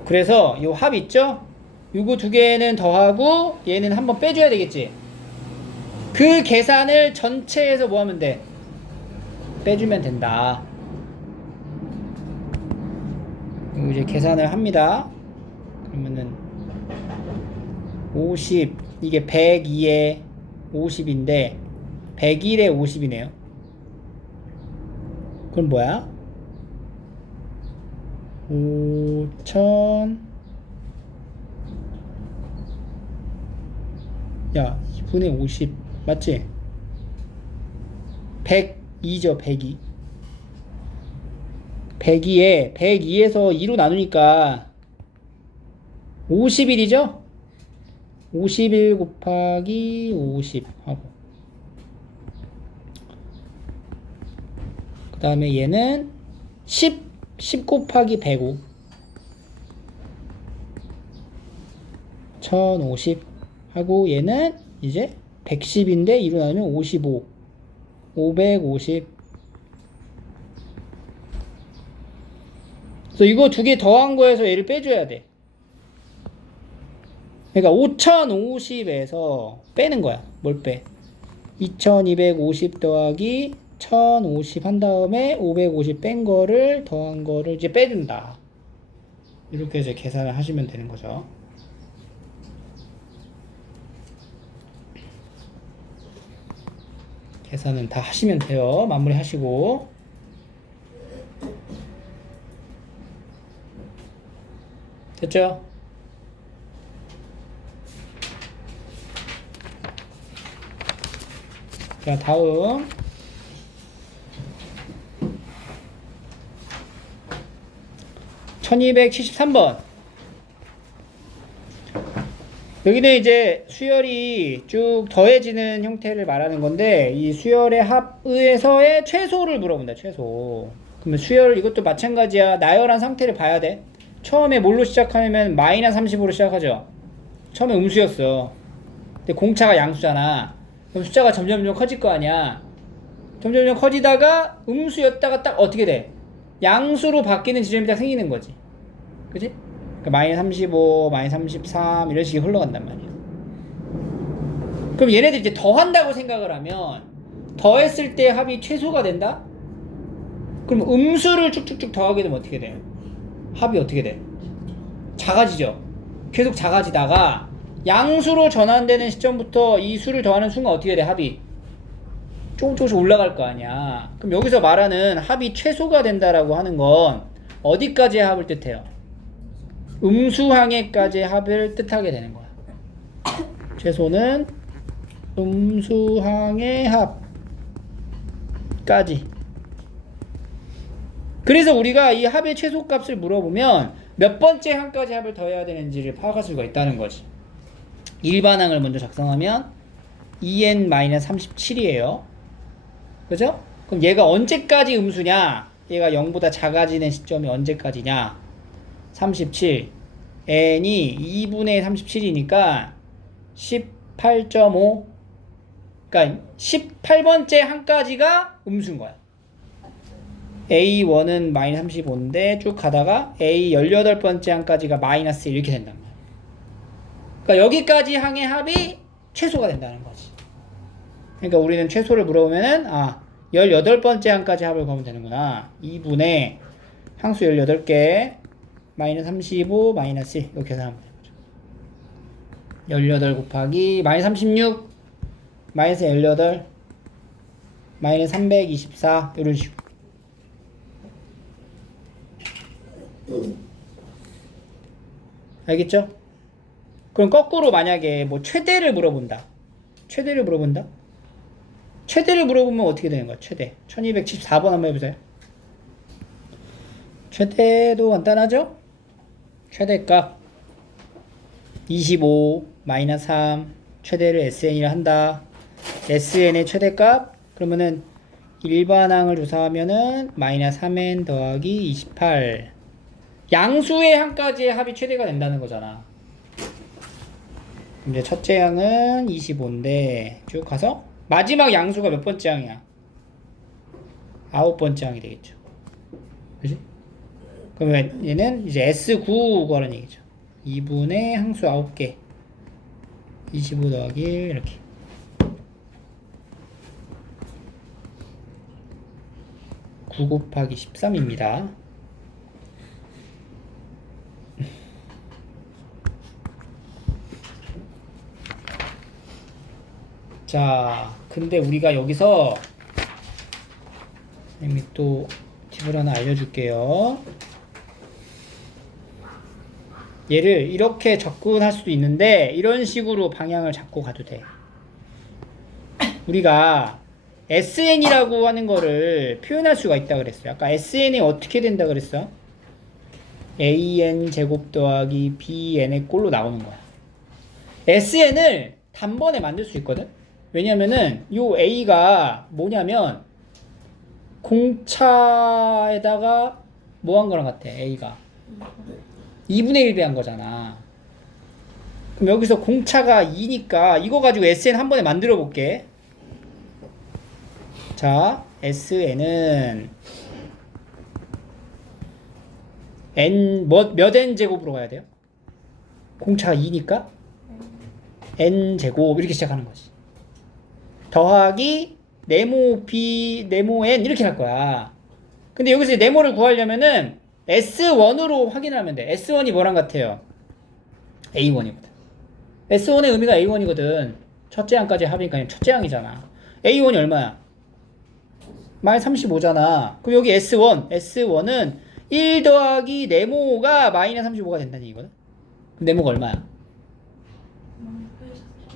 그래서 이 합 있죠? 요거 두 개는 더하고 얘는 한번 빼줘야 되겠지. 그 계산을 전체에서 뭐 하면 돼? 빼주면 된다. 그리고 이제 계산을 합니다. 그러면은 50 이게 102에 50인데 101에 50이네요. 그럼 뭐야? 5000 야 2분의 50 맞지? 102죠. 102 102에 102에서 2로 나누니까 51이죠? 51 곱하기 50 하고 그 다음에 얘는 10 곱하기 105 1050 하고 얘는 이제 110인데 2로 나누면 55 550. 그래서 이거 두 개 더한 거에서 얘를 빼줘야 돼. 그러니까 5050에서 빼는 거야. 뭘 빼? 2250 더하기 1050 한 다음에 550 뺀 거를 더한 거를 이제 빼준다. 이렇게 이제 계산을 하시면 되는 거죠. 계산은 다 하시면 돼요. 마무리 하시고. 됐죠? 자, 다음. (1273번) 여기는 이제 수열이 쭉 더해지는 형태를 말하는 건데 이 수열의 합의에서의 최소를 물어본다. 최소. 그러면 수열 이것도 마찬가지야. 나열한 상태를 봐야 돼. 처음에 뭘로 시작하냐면 마이너스 30으로 시작하죠. 처음에 음수였어. 근데 공차가 양수잖아. 그럼 숫자가 점점 커질 거 아니야. 점점 커지다가 음수였다가 딱 어떻게 돼? 양수로 바뀌는 지점이 딱 생기는 거지. 그지? 그러니까 마이너스 35, 마이너스 33 이런 식이 흘러간단 말이야. 그럼 얘네들 이제 더한다고 생각을 하면 더했을 때 합이 최소가 된다? 그럼 음수를 쭉쭉쭉 더하게 되면 어떻게 돼요? 합이 어떻게 돼? 작아지죠. 계속 작아지다가 양수로 전환되는 시점부터 이 수를 더하는 순간 어떻게 돼? 합이 조금씩 올라갈 거 아니야. 그럼 여기서 말하는 합이 최소가 된다라고 하는 건 어디까지의 합을 뜻해요? 음수항해까지의 합을 뜻하게 되는 거야. 최소는 음수항의 합까지. 그래서 우리가 이 합의 최소값을 물어보면 몇 번째 항까지 합을 더해야 되는지를 파악할 수가 있다는 거지. 일반항을 먼저 작성하면 2n-37이에요. 그죠? 그럼 얘가 언제까지 음수냐? 얘가 0보다 작아지는 시점이 언제까지냐? 37. n이 2분의 37이니까 18.5. 그러니까 18번째 항까지가 음수인 거야. A1은 마이너스 35인데 쭉 가다가 A 18번째 항까지가 마이너스 1 이렇게 된단 말이야. 그러니까 여기까지 항의 합이 최소가 된다는 거지. 그러니까 우리는 최소를 물어보면은 18번째 항까지 합을 구하면 되는구나. 2분의 항수 18개 마이너스 35 마이너스 1 이렇게 계산하면 되는 거죠. 18 곱하기 마이너스 36 마이너스 18 마이너스 324 이런 식으로. 알겠죠? 그럼 거꾸로 만약에 뭐 최대를 물어본다. 최대를 물어보면 어떻게 되는 거야? 최대. 1274번 한번 해보세요. 최대도 간단하죠? 최대값 25 마이너스 3 최대를 SN이라 한다. SN의 최대값 그러면은 일반항을 조사하면은 마이너스 3n 더하기 28 양수의 항까지의 합이 최대가 된다는 거잖아. 이제 첫째 항은 25인데 쭉 가서 마지막 양수가 몇 번째 항이야? 9번째 항이 되겠죠. 그지? 그러면 얘는 이제 S9 구하라는 얘기죠. 2분의 항수 9개 25 더하기 1 이렇게 9 곱하기 13입니다. 자, 근데 우리가 여기서 선생님이 또 팁을 하나 알려줄게요. 얘를 이렇게 접근할 수도 있는데 이런 식으로 방향을 잡고 가도 돼. 우리가 SN이라고 하는 거를 표현할 수가 있다 그랬어요. 아까 SN이 어떻게 된다 그랬어? AN 제곱 더하기 BN의 꼴로 나오는 거야. SN을 단번에 만들 수 있거든? 왜냐면은 요 A가 뭐냐면 공차에다가 뭐 한 거랑 같아. A가 2분의 1 배한 거잖아. 그럼 여기서 공차가 2니까 이거 가지고 SN 한 번에 만들어 볼게. 자, SN은 몇 n 제곱으로 가야 돼요? 공차가 2니까 n 제곱 이렇게 시작하는 거지. 더하기 네모 b 네모 n 이렇게 할 거야. 근데 여기서 네모를 구하려면은 S1으로 확인하면 돼. S1이 뭐랑 같아요? A1이거든. S1의 의미가 A1이거든. 첫째 항까지 합이니까 첫째 항이잖아. A1이 얼마야? 마이너스 35잖아. 그럼 여기 S1은 1 더하기 네모가 마이너스 35가 된다는 얘기거든. 네모가 얼마야?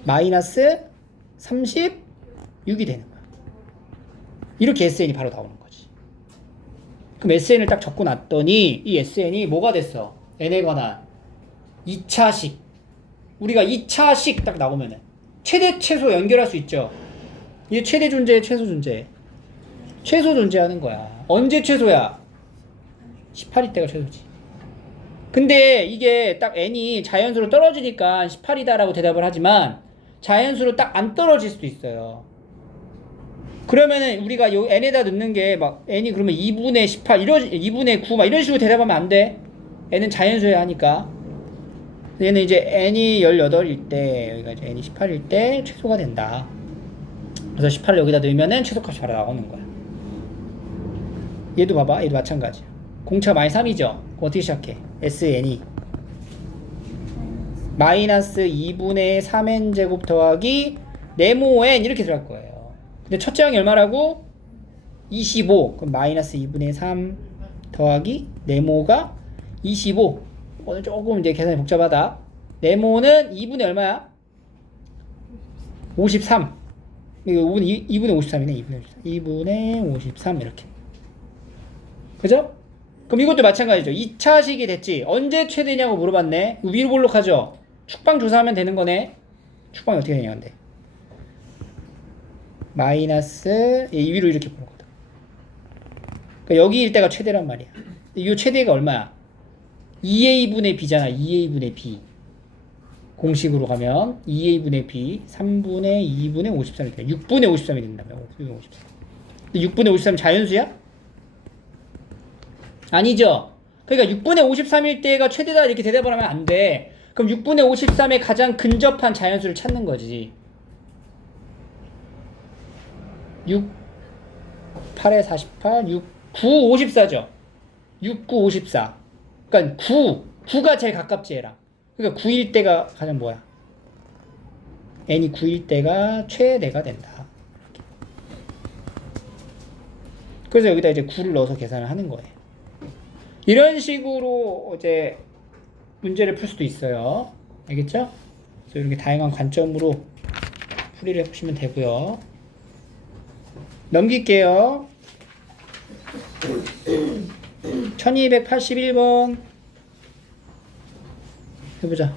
마이너스 36이 되는 거야. 이렇게 SN이 바로 나오는 거지. 그럼 SN을 딱 적고 놨더니 이 SN이 뭐가 됐어? n에 관한 2차식. 우리가 2차식 딱 나오면은 최대 최소 연결할 수 있죠. 이게 최대 존재, 최소 존재. 최소 존재하는 거야. 언제 최소야? 18일 때가 최소지. 근데 이게 딱 n이 자연수로 떨어지니까 18이다라고 대답을 하지만 자연수로 딱 안 떨어질 수도 있어요. 그러면은 우리가 요 n에다 넣는 게 막 n이 그러면 2분의 18, 2분의 9 막 이런 식으로 대답하면 안 돼. n은 자연수여야 하니까. 얘는 이제 n이 18일 때, 여기가 이제 n이 18일 때 최소가 된다. 그래서 18을 여기다 넣으면은 최소값이 바로 나오는 거야. 얘도 봐봐. 얘도 마찬가지야. 공차가 마이너스 3이죠? 그럼 어떻게 시작해? SN이 마이너스 2분의 3n 제곱 더하기 네모 n 이렇게 들어갈 거예요. 근데 첫째 항이 얼마라고? 25. 그럼 마이너스 2분의 3 더하기 네모가 25. 오늘 조금 이제 계산이 복잡하다. 네모는 2분의 얼마야? 53. 이거 2분의 53이네. 2분의 53 이렇게. 그죠? 그럼 이것도 마찬가지죠. 2차식이 됐지. 언제 최대냐고 물어봤네. 위로 볼록하죠? 축방 조사하면 되는 거네. 축방이 어떻게 되냐 근데. 마이너스 위로 이렇게 보는 거다. 그러니까 여기일 때가 최대란 말이야. 이 최대가 얼마야? 2a분의 b잖아. 2a분의 b. 공식으로 가면 2a분의 b 3분의 2분의 53이 돼. 6분의 53이 된다며. 6분의 53. 6분의 53 자연수야? 아니죠. 그러니까 6분의 53일 때가 최대다 이렇게 대답을 하면 안 돼. 그럼 6분의 53에 가장 근접한 자연수를 찾는 거지. 6, 8에 48, 6, 9, 54죠. 6, 9, 54. 그러니까 9가 제일 가깝지 얘랑. 그러니까 9일 때가 가장 뭐야? n이 9일 때가 최대가 된다. 그래서 여기다 이제 9를 넣어서 계산을 하는 거예요. 이런 식으로 이제 문제를 풀 수도 있어요. 알겠죠? 그래서 이렇게 다양한 관점으로 풀이를 해보시면 되고요. 넘길게요. 1281번 해보자.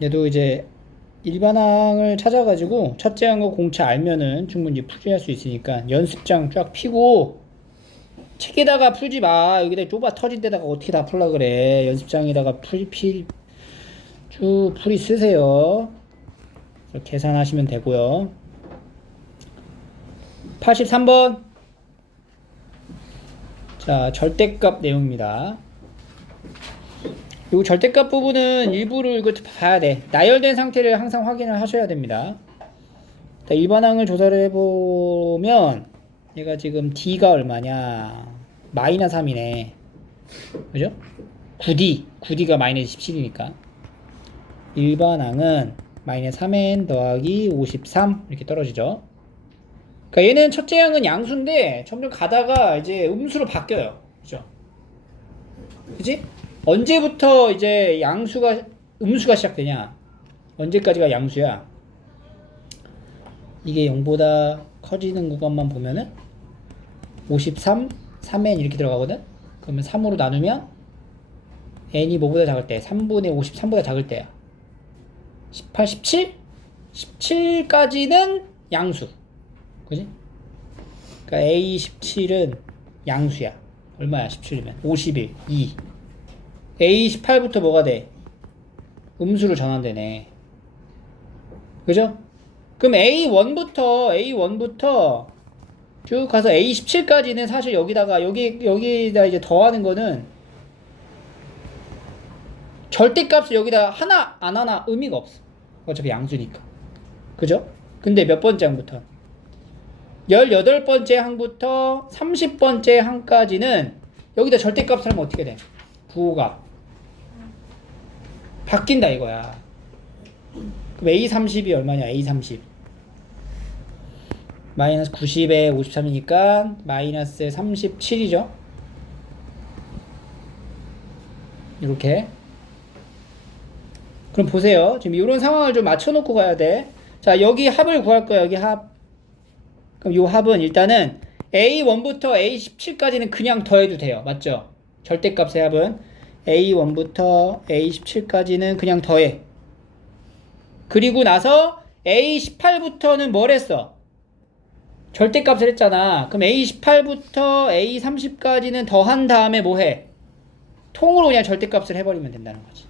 얘도 이제 일반항을 찾아가지고 첫째 항과 공차 알면은 충분히 풀이할 수 있으니까 연습장 쫙 피고 책에다가 풀지 마. 여기다 좁아 터진 데다가 어떻게 다 풀라 그래. 연습장에다가 쭉 풀이 쓰세요. 계산하시면 되고요. 83번. 자, 절대값 내용입니다. 이 절대값 부분은 일부를 이거 봐야 돼. 나열된 상태를 항상 확인을 하셔야 됩니다. 자, 일반항을 조사를 해보면 얘가 지금 D가 얼마냐? 마이너스 3이네. 그죠? 9D가 마이너스 17이니까 일반항은 마이너스 3n 더하기 53 이렇게 떨어지죠. 그러니까 얘는 첫째 항은 양수인데 점점 가다가 이제 음수로 바뀌어요. 그죠? 그지? 언제부터 이제 음수가 시작되냐? 언제까지가 양수야? 이게 0보다 커지는 구간만 보면은 53, 3n 이렇게 들어가거든? 그러면 3으로 나누면 n이 뭐보다 작을 때? 3분의 53보다 작을 때야. 18, 17? 17까지는 양수. 그지? 그러니까 A17은 양수야. 얼마야? 17이면 51, 2. A18부터 뭐가 돼? 음수로 전환되네. 그죠? 그럼 A1부터 쭉 가서 A17까지는 사실 여기다 이제 더하는 거는 절대값을 여기다 하나 안 하나 의미가 없어. 어차피 양수니까. 그죠? 근데 몇 번째 항부터? 18번째 항부터 30번째 항까지는 여기다 절대값을 하면 어떻게 돼? 부호가 바뀐다 이거야. 그럼 A30이 얼마냐? A30 마이너스 90에 53이니까 마이너스 37이죠. 이렇게. 그럼 보세요. 지금 이런 상황을 좀 맞춰놓고 가야 돼. 자, 여기 합을 구할 거야. 여기 합. 그럼 이 합은 일단은 A1부터 A17까지는 그냥 더해도 돼요. 맞죠? 절대값의 합은. A1부터 A17까지는 그냥 더해. 그리고 나서 A18부터는 뭘 했어? 절대값을 했잖아. 그럼 A18부터 A30까지는 더한 다음에 뭐 해? 통으로 그냥 절대값을 해버리면 된다는 거지.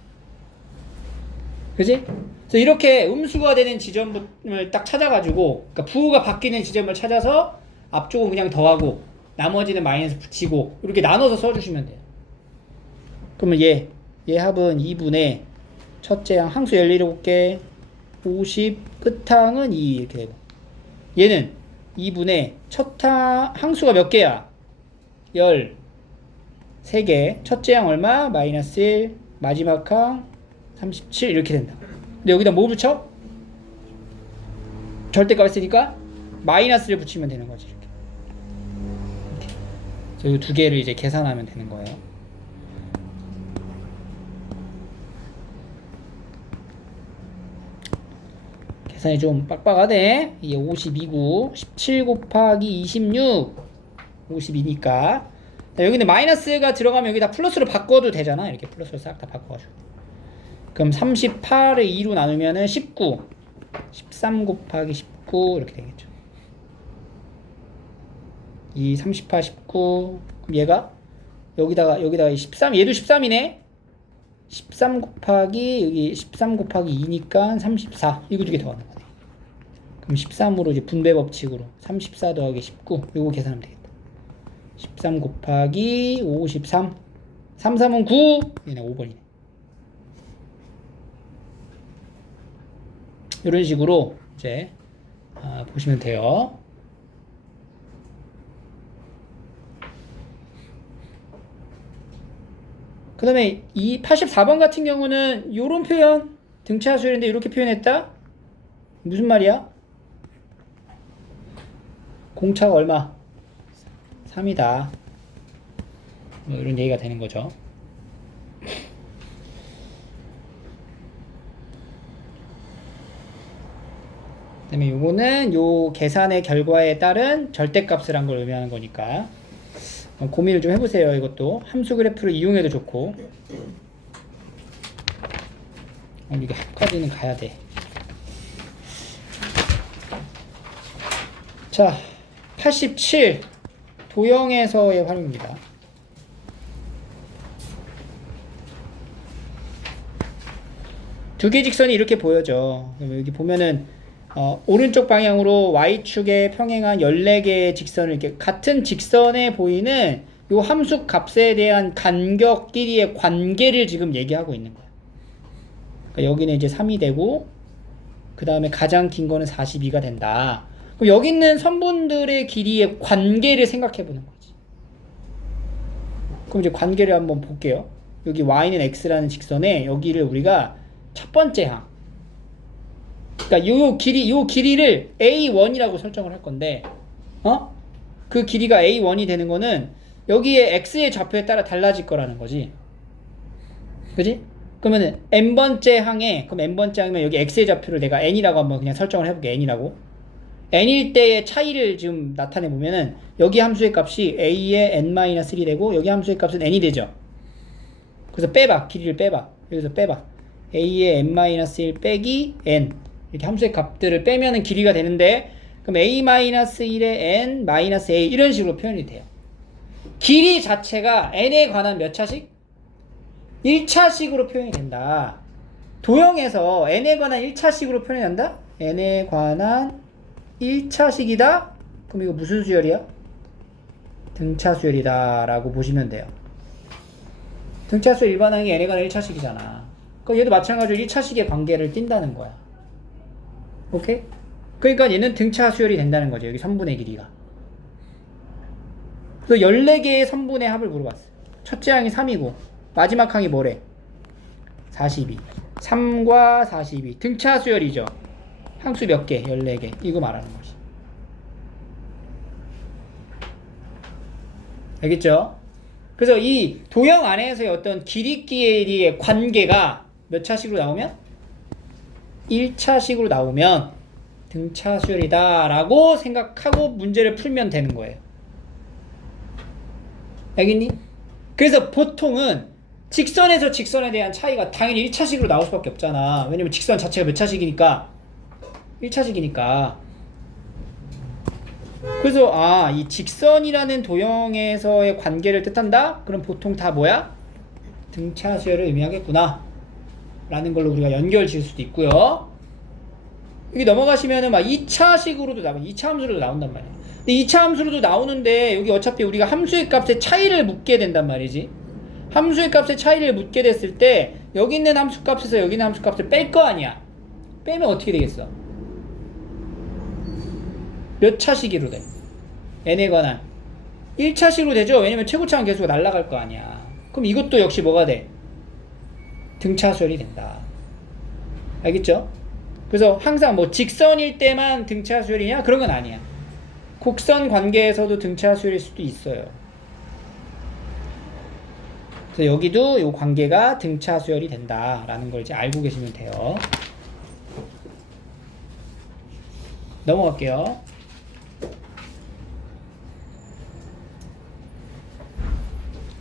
그지? 그래서 이렇게 음수가 되는 지점을 딱 찾아가지고, 그러니까 부호가 바뀌는 지점을 찾아서 앞쪽은 그냥 더하고 나머지는 마이너스 붙이고 이렇게 나눠서 써주시면 돼요. 그러면 얘 합은 2분의 첫째 항 항수 17개 50 끝항은 2 이렇게 되고, 얘는 2분의 첫 항수가 몇 개야? 13개 첫째 항 얼마? 마이너스 1 마지막 항 37 이렇게 된다. 근데 여기다 뭐 붙여? 절대값 했으니까 마이너스를 붙이면 되는 거지. 이렇게. 이 두 개를 이제 계산하면 되는 거예요. 계산이 좀 빡빡하네. 이게 52고 17 곱하기 26 52니까 여기는 마이너스가 들어가면 여기다 플러스로 바꿔도 되잖아. 이렇게 플러스로 싹 다 바꿔가지고. 그럼 38을 2로 나누면은 19 13 곱하기 19 이렇게 되겠죠. 2 38 19 그럼 얘가 여기다가 13 얘도 13이네. 13 곱하기 여기 13 곱하기 2니까 34 이거 두 개 더하는 거네. 그럼 13으로 이제 분배 법칙으로 34 더하기 19 요거 계산하면 되겠다. 13 곱하기 53 3, 3은 9 얘네 5번이네. 이런 식으로 이제 보시면 돼요. 그 다음에 이 84번 같은 경우는 요런 표현 등차수열인데 이렇게 표현했다? 무슨 말이야? 공차가 얼마? 3이다. 뭐 이런 얘기가 되는 거죠. 그 다음에 요거는 요 계산의 결과에 따른 절대값을 한 걸 의미하는 거니까 고민을 좀 해보세요. 이것도 함수 그래프를 이용해도 좋고. 이게 합까지는 가야 돼. 자, 87 도형에서의 활용입니다. 두 개 직선이 이렇게 보여져. 여기 보면은 오른쪽 방향으로 Y축에 평행한 14개의 직선을 이렇게 같은 직선에 보이는 요 함수 값에 대한 간격 끼리의 관계를 지금 얘기하고 있는 거야. 그러니까 여기는 이제 3이 되고 그 다음에 가장 긴 거는 42가 된다. 그럼 여기 있는 선분들의 길이의 관계를 생각해 보는 거지. 그럼 이제 관계를 한번 볼게요. 여기 Y는 X라는 직선에 여기를 우리가 첫 번째 항, 그러니까 요 길이를 A1이라고 설정을 할 건데, 그 길이가 A1이 되는 거는 여기에 X의 좌표에 따라 달라질 거라는 거지. 그지? 그러면은 N번째 항에, 그럼 N번째 항이면 여기 X의 좌표를 내가 N이라고 한번 그냥 설정을 해볼게. N이라고. N일 때의 차이를 지금 나타내 보면은 여기 함수의 값이 A의 N-1이 되고 여기 함수의 값은 N이 되죠. 그래서 빼봐. 길이를 빼봐. 여기서 빼봐. A의 N-1 빼기 N. 이렇게 함수의 값들을 빼면은 길이가 되는데, 그럼 A-1의 N-A 이런 식으로 표현이 돼요. 길이 자체가 N에 관한 몇 차식? 1차식으로 표현이 된다. 도형에서 N에 관한 1차식으로 표현이 된다? N에 관한 1차식이다? 그럼 이거 무슨 수열이야? 등차 수열이다 라고 보시면 돼요. 등차 수열 일반항이 N에 관한 1차식이잖아. 그럼 얘도 마찬가지로 1차식의 관계를 띈다는 거야. 오케이? 그러니까 얘는 등차 수열이 된다는 거죠. 여기 선분의 길이가. 그래서 14개의 선분의 합을 물어봤어요. 첫째 항이 3이고 마지막 항이 뭐래? 42. 3과 42. 등차 수열이죠. 항수 몇 개? 14개. 이거 말하는 거지. 알겠죠? 그래서 이 도형 안에서의 어떤 길이끼리의 관계가 몇 차식으로 나오면? 1차식으로 나오면 등차 수열이다 라고 생각하고 문제를 풀면 되는 거예요. 알겠니? 그래서 보통은 직선에서 직선에 대한 차이가 당연히 1차식으로 나올 수밖에 없잖아. 왜냐면 직선 자체가 몇 차식이니까? 1차식이니까. 그래서 이 직선이라는 도형에서의 관계를 뜻한다? 그럼 보통 다 뭐야? 등차 수열을 의미하겠구나 라는 걸로 우리가 연결 지을 수도 있고요. 여기 넘어가시면은 막 2차식으로도 나와, 2차 함수로도 나온단 말이야. 근데 2차 함수로도 나오는데 여기 어차피 우리가 함수의 값의 차이를 묻게 된단 말이지. 함수의 값의 차이를 묻게 됐을 때 여기 있는 함수 값에서 여기 있는 함수 값을 뺄 거 아니야. 빼면 어떻게 되겠어? 몇 차식으로 돼? n에 관한 1차식으로 되죠? 왜냐면 최고차원 계수가 날아갈 거 아니야. 그럼 이것도 역시 뭐가 돼? 등차 수열이 된다. 알겠죠? 그래서 항상 뭐 직선일 때만 등차 수열이냐? 그런 건 아니야. 곡선 관계에서도 등차 수열일 수도 있어요. 그래서 여기도 이 관계가 등차 수열이 된다라는 걸 이제 알고 계시면 돼요. 넘어갈게요.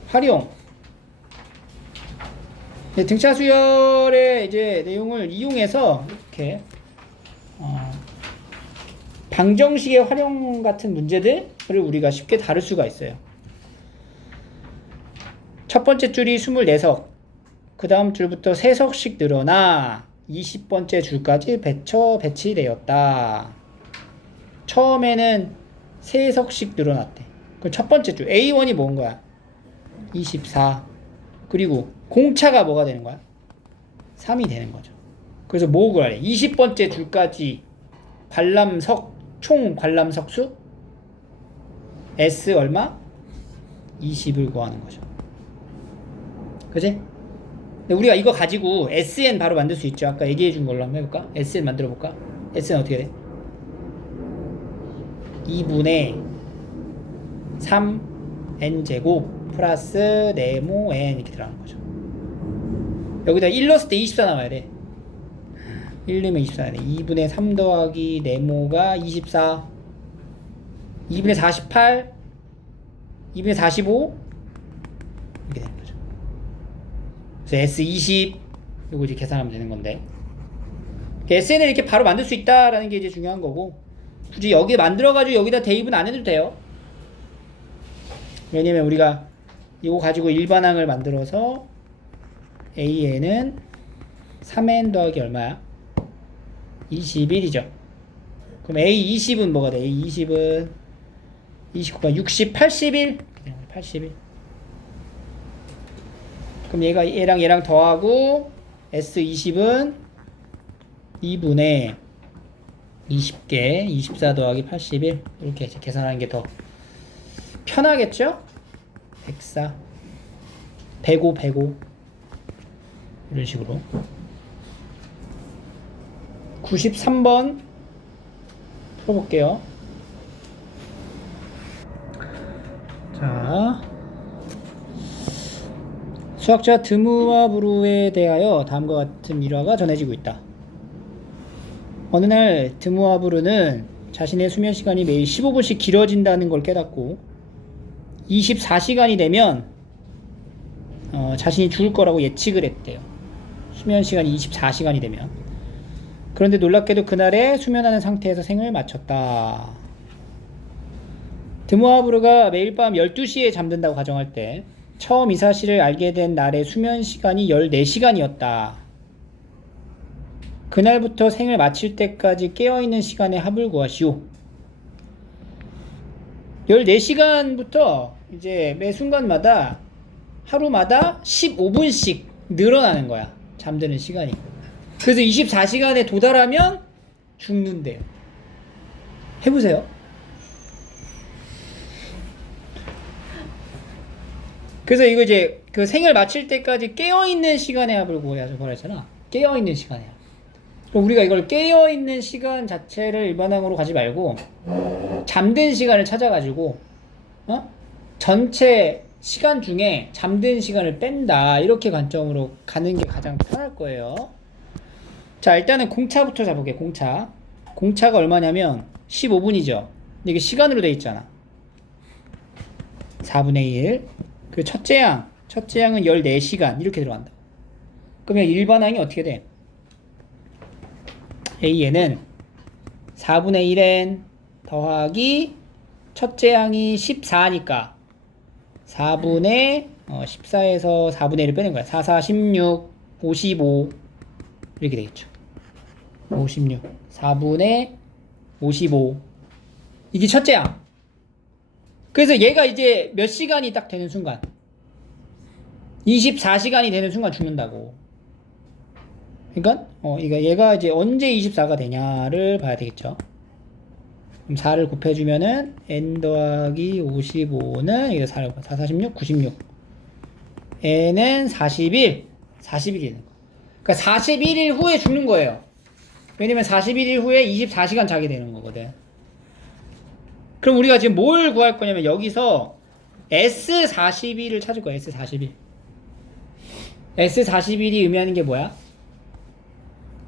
활용. 네, 등차 수열의 이제 내용을 이용해서 이렇게 방정식의 활용 같은 문제들을 우리가 쉽게 다룰 수가 있어요. 첫 번째 줄이 24석, 그 다음 줄부터 3석씩 늘어나 20번째 줄까지 배치되었다. 처음에는 3석씩 늘어났대. 그럼 첫 번째 줄 A1이 뭔 거야? 24. 그리고 공차가 뭐가 되는 거야? 3이 되는 거죠. 그래서 뭐 구하래? 20번째 줄까지 총 관람석 수 S 얼마? 20을 구하는 거죠. 그지? 근데 우리가 이거 가지고 SN 바로 만들 수 있죠. 아까 얘기해 준 걸로 한번 해볼까? SN 만들어 볼까? SN 어떻게 돼? 2분의 3n제곱 플러스 네모 n 이렇게 들어가는 거죠. 여기다 1 넣었을 때 24 나와야 돼. 1 넣으면 24 나와야 돼. 2분의 3 더하기 네모가 24, 2분의 48, 2분의 45 이렇게 되는 거죠. 그래서 S20 요거 이제 계산하면 되는 건데, SN을 이렇게 바로 만들 수 있다라는 게 이제 중요한 거고, 굳이 여기 만들어가지고 여기다 대입은 안 해도 돼요. 왜냐면 우리가 이거 가지고 일반항을 만들어서 AN은 3N 더하기 얼마야? 21이죠. 그럼 A20은 뭐가 돼? A20은 29가 60, 81. 81. 그럼 얘랑 더하고 S20은 2분의 20개 24 더하기 81 이렇게 계산하는 게 더 편하겠죠? 104 105 105 이런 식으로. 93번 풀어볼게요. 자, 수학자 드무아브루에 대하여 다음과 같은 일화가 전해지고 있다. 어느 날 드무아브루는 자신의 수면 시간이 매일 15분씩 길어진다는 걸 깨닫고 24시간이 되면 자신이 죽을 거라고 예측을 했대요. 수면 시간이 24시간이 되면. 그런데 놀랍게도 그날에 수면하는 상태에서 생을 마쳤다. 드무아브루가 매일 밤 12시에 잠든다고 가정할 때 처음 이 사실을 알게 된 날의 수면 시간이 14시간이었다. 그날부터 생을 마칠 때까지 깨어있는 시간의 합을 구하시오. 14시간부터 이제 매 순간마다 하루마다 15분씩 늘어나는 거야. 잠드는 시간이. 그래서 24시간에 도달하면 죽는데요. 해보세요. 그래서 이거 이제 그 생을 마칠 때까지 깨어있는 시간의 합을 구하자고 그랬잖아. 깨어있는 시간의 합. 그럼 우리가 이걸 깨어있는 시간 자체를 일반항으로 가지 말고 잠든 시간을 찾아가지고 전체 시간 중에 잠든 시간을 뺀다, 이렇게 관점으로 가는 게 가장 편할 거예요. 자, 일단은 공차부터 잡을게요. 공차가 얼마냐면 15분이죠. 근데 이게 시간으로 돼 있잖아. 4분의 1. 그 첫째 첫째 항은 14시간 이렇게 들어간다. 그러면 일반항이 어떻게 돼? A에는 4분의 1n 더하기 첫째 항이 14니까 4분의 14에서 4분의 1을 빼는 거야. 4, 4, 16, 55 이렇게 되겠죠. 56 4분의 55 이게 첫째 항. 그래서 얘가 이제 몇 시간이 딱 되는 순간 24시간이 되는 순간 죽는다고. 그러니까 얘가 이제 언제 24가 되냐를 봐야 되겠죠. 그럼 4를 곱해주면은 n 더하기 55는 이거 4, 4, 46, 96 n은 41 41이 되는 거. 그러니까 41일 후에 죽는 거예요. 왜냐면 41일 후에 24시간 자게 되는 거거든. 그럼 우리가 지금 뭘 구할 거냐면 여기서 S41을 찾을 거야. S41 S41이 의미하는 게 뭐야?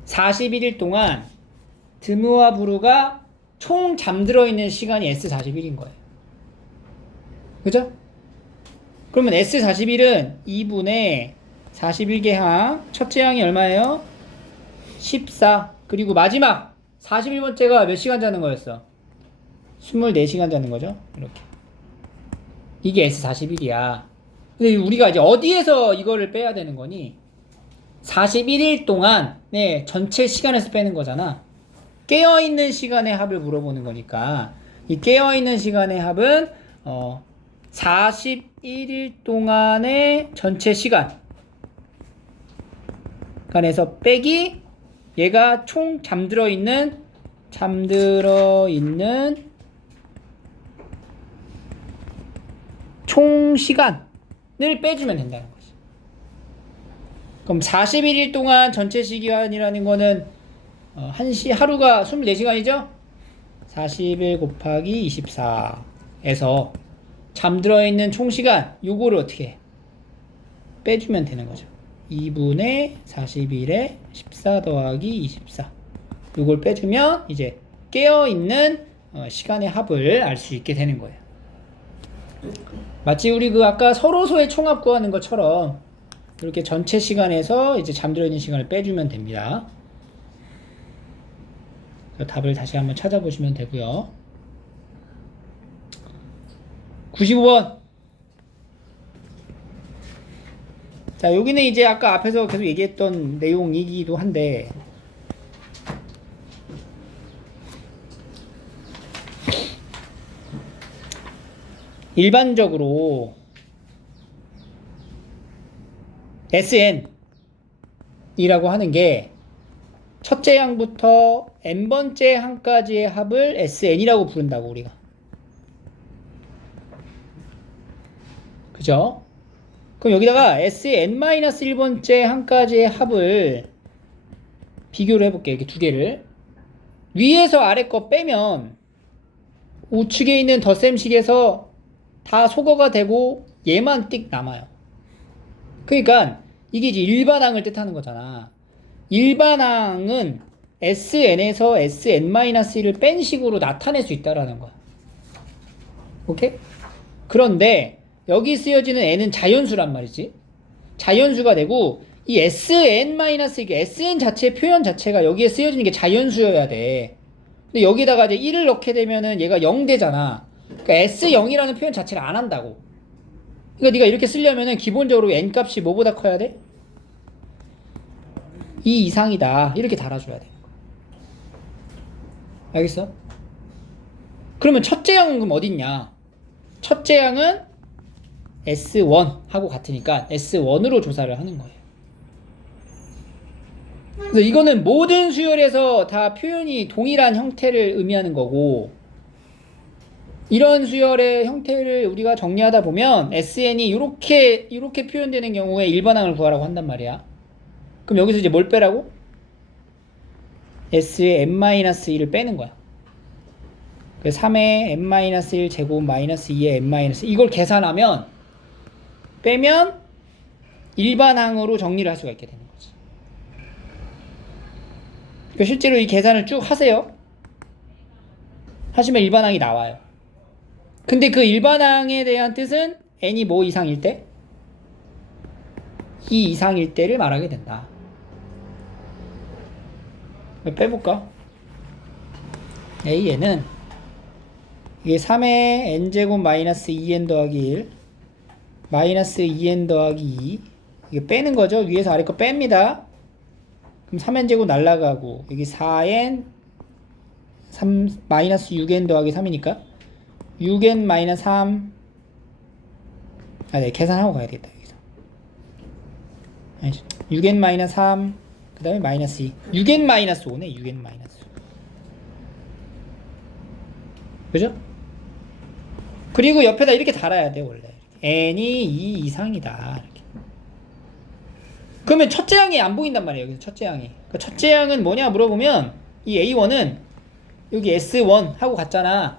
41일 동안 드무와 부르가 총 잠들어 있는 시간이 S41인 거예요. 그죠? 그러면 S41은 2분의 41개 항, 첫째 항이 얼마예요? 14. 그리고 마지막 41번째가 몇 시간 자는 거였어? 24시간 자는 거죠? 이렇게. 이게 S41이야. 근데 우리가 이제 어디에서 이거를 빼야 되는 거니? 41일 동안 전체 시간에서 빼는 거잖아. 깨어있는 시간의 합을 물어보는 거니까 이 깨어있는 시간의 합은 41일 동안의 전체 시간 간에서 빼기 얘가 총 잠들어 있는 총 시간을 빼주면 된다는 거지. 그럼 41일 동안 전체 시간이라는 거는 하루가 24시간이죠? 41 곱하기 24에서 잠들어 있는 총 시간 요거를 어떻게 해? 빼주면 되는 거죠. 2분의 41에 14 더하기 24 요걸 빼주면 이제 깨어있는 시간의 합을 알 수 있게 되는 거예요. 마치 우리 아까 서로소의 총합 구하는 것처럼 이렇게 전체 시간에서 이제 잠들어 있는 시간을 빼주면 됩니다. 답을 다시 한번 찾아보시면 되고요. 95번. 자, 여기는 이제 아까 앞에서 계속 얘기했던 내용이기도 한데 일반적으로 SN이라고 하는 게 첫째 항부터 n번째 항까지의 합을 SN이라고 부른다고 우리가. 그죠? 그럼 여기다가 SN-1번째 항까지의 합을 비교를 해볼게. 이렇게 두 개를. 위에서 아래 거 빼면 우측에 있는 덧셈식에서 다 소거가 되고 얘만 띡 남아요. 그러니까 이게 이제 일반항을 뜻하는 거잖아. 일반항은 SN에서 SN-1을 뺀 식으로 나타낼 수 있다라는 거야. 오케이? 그런데 여기 쓰여지는 n은 자연수란 말이지. 자연수가 되고 이 SN-이게 SN 자체의 표현 자체가 여기에 쓰여지는 게 자연수여야 돼. 근데 여기다가 이제 1을 넣게 되면은 얘가 0 되잖아. 그러니까 S0이라는 표현 자체를 안 한다고. 그러니까 네가 이렇게 쓰려면은 기본적으로 n 값이 뭐보다 커야 돼? 2 이상이다. 이렇게 달아줘야 돼. 알겠어? 그러면 첫째 항은 그럼 어딨냐? 첫째 항은 S1하고 같으니까 S1으로 조사를 하는 거예요. 그래서 이거는 모든 수열에서 다 표현이 동일한 형태를 의미하는 거고, 이런 수열의 형태를 우리가 정리하다 보면 SN이 이렇게 표현되는 경우에 일반항을 구하라고 한단 말이야. 그럼 여기서 이제 뭘 빼라고? S의 n-1을 빼는 거야. 3의 n-1 제곱 마이너스 2의 n-1 이걸 계산하면 빼면 일반항으로 정리를 할 수가 있게 되는 거지. 그러니까 실제로 이 계산을 쭉 하세요. 하시면 일반항이 나와요. 근데 그 일반항에 대한 뜻은 n이 뭐 이상일 때? 2 이상일 때를 말하게 된다. 빼볼까? A에는 이게 3의 n제곱 마이너스 2n 더하기 1 마이너스 2n 더하기 2 이게 빼는 거죠. 위에서 아래 거 뺍니다. 그럼 3n제곱 날라가고 여기 4n 3 마이너스 6n 더하기 3이니까 6n 마이너스 3 네, 계산하고 가야 되겠다. 여기서 6n 마이너스 3 그 다음에 마이너스 2 6n 마이너스 5네. 6n 마이너스 5 그죠? 그리고 옆에다 이렇게 달아야 돼. 원래 n이 2 이상이다 이렇게. 그러면 첫째 항이 안 보인단 말이에요. 여기서 첫째 항이. 그러니까 첫째 항은 뭐냐 물어보면 이 A1은 여기 S1 하고 갔잖아.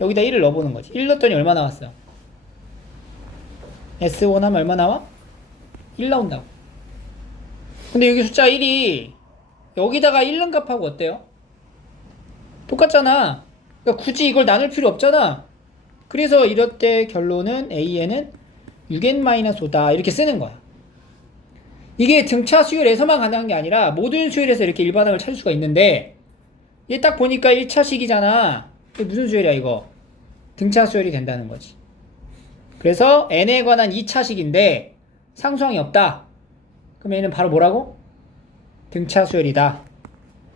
여기다 1을 넣어보는 거지. 1 넣었더니 얼마 나왔어? S1 하면 얼마 나와? 1 나온다고. 근데 여기 숫자 1이 여기다가 1 넣은 값하고 어때요? 똑같잖아. 그러니까 굳이 이걸 나눌 필요 없잖아. 그래서 이럴 때 결론은 A에는 6n-5다 이렇게 쓰는 거야. 이게 등차 수열에서만 가능한 게 아니라 모든 수열에서 이렇게 일반항을 찾을 수가 있는데 얘 딱 보니까 1차식이잖아. 이게 무슨 수열이야 이거? 등차 수열이 된다는 거지. 그래서 n에 관한 2차식인데 상수항이 없다. 그럼 얘는 바로 뭐라고? 등차 수열이다.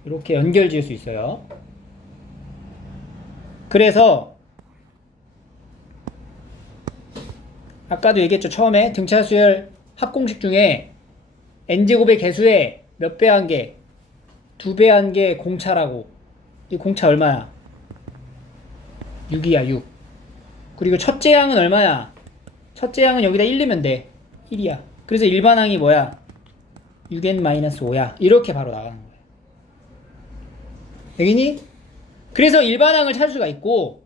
이렇게 연결 지을 수 있어요. 그래서 아까도 얘기했죠. 처음에 등차 수열 합공식 중에 n제곱의 개수에 몇 배 한 게? 2배 한 게 공차라고. 이 공차 얼마야? 6이야 6. 그리고 첫째 항은 얼마야? 첫째 항은 여기다 1 넣으면 돼. 1이야. 그래서 일반항이 뭐야? 6n-5야. 이렇게 바로 나가는 거야. 여기니? 그래서 일반항을 찾을 수가 있고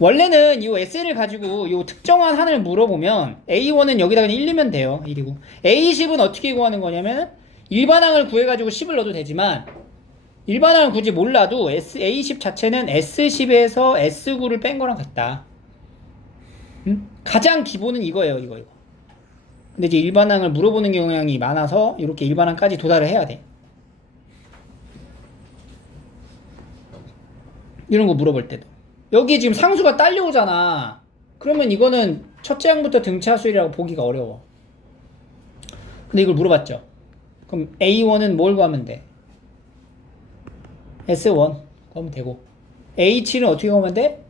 원래는 이 SN을 가지고 이 특정한 한을 물어보면 A1은 여기다 그냥 1 넣으면 돼요. 1이고 A10은 어떻게 구하는 거냐면 일반항을 구해가지고 10을 넣어도 되지만 일반항을 굳이 몰라도 A10 자체는 S10에서 S9를 뺀 거랑 같다. 가장 기본은 이거예요. 이거. 근데 이제 일반항을 물어보는 경향이 많아서 이렇게 일반항까지 도달을 해야 돼. 이런 거 물어볼 때도. 여기 지금 상수가 딸려오잖아. 그러면 이거는 첫째 항부터 등차 수열이라고 보기가 어려워. 근데 이걸 물어봤죠. 그럼 A1은 뭘 구하면 돼? S1 구하면 되고 A7은 어떻게 구하면 돼?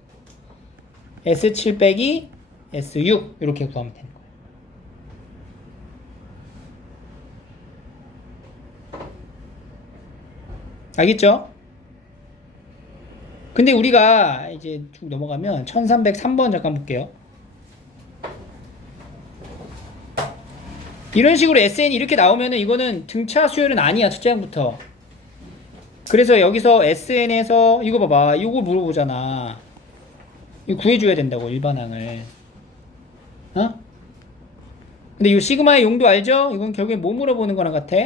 S7 빼기 S6 이렇게 구하면 되는 거야. 알겠죠? 근데 우리가 이제 쭉 넘어가면 1303번 잠깐 볼게요. 이런 식으로 SN이 이렇게 나오면은 이거는 등차 수열은 아니야. 첫째 항부터. 그래서 여기서 SN에서 이거 봐봐. 이거 물어보잖아. 이거 구해줘야 된다고 일반항을. 어? 근데 이 시그마의 용도 알죠? 이건 결국에 뭐 물어보는 거랑 같아?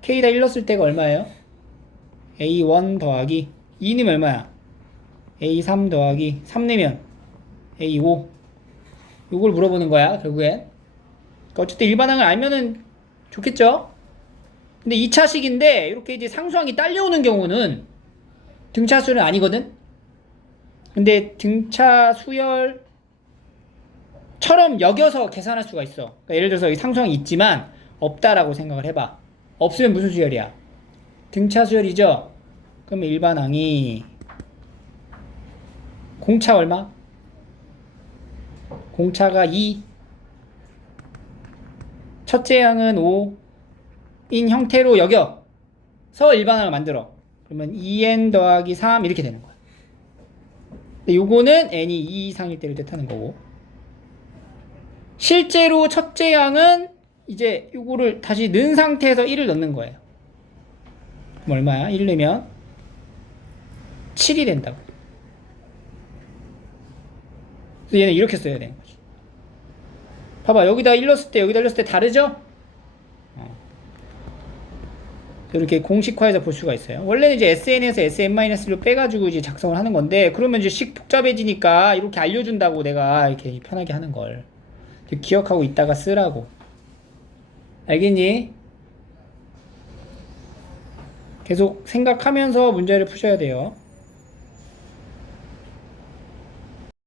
K다 1 넣었을 때가 얼마예요? A1 더하기 2 넣으면 얼마야? A3 더하기 3 넣으면 A5. 요걸 물어보는 거야 결국엔. 그러니까 어쨌든 일반항을 알면은 좋겠죠? 근데 2차식인데 이렇게 이제 상수항이 딸려오는 경우는 등차 수열은 아니거든? 근데 등차 수열처럼 여겨서 계산할 수가 있어. 그러니까 예를 들어서 이 상수항이 있지만 없다라고 생각을 해봐. 없으면 무슨 수열이야? 등차 수열이죠? 그러면 일반항이 공차 얼마? 공차가 2. 첫째 항은 5인 형태로 여겨서 일반항을 만들어. 그러면 2n 더하기 3 이렇게 되는 거야. 요거는 n이 2 이상일 때를 뜻하는 거고 실제로 첫째 항은 이제 요거를 다시 넣은 상태에서 1을 넣는 거예요. 그럼 얼마야? 1 넣으면 7이 된다고. 그래서 얘는 이렇게 써야 되는 거지. 봐봐. 여기다 1 넣었을 때 여기다 1 넣었을 때 다르죠? 이렇게 공식화해서 볼 수가 있어요. 원래는 이제 SN에서 SN-를 빼가지고 이제 작성을 하는 건데, 그러면 이제 식 복잡해지니까 이렇게 알려준다고 내가 이렇게 편하게 하는 걸. 기억하고 있다가 쓰라고. 알겠니? 계속 생각하면서 문제를 푸셔야 돼요.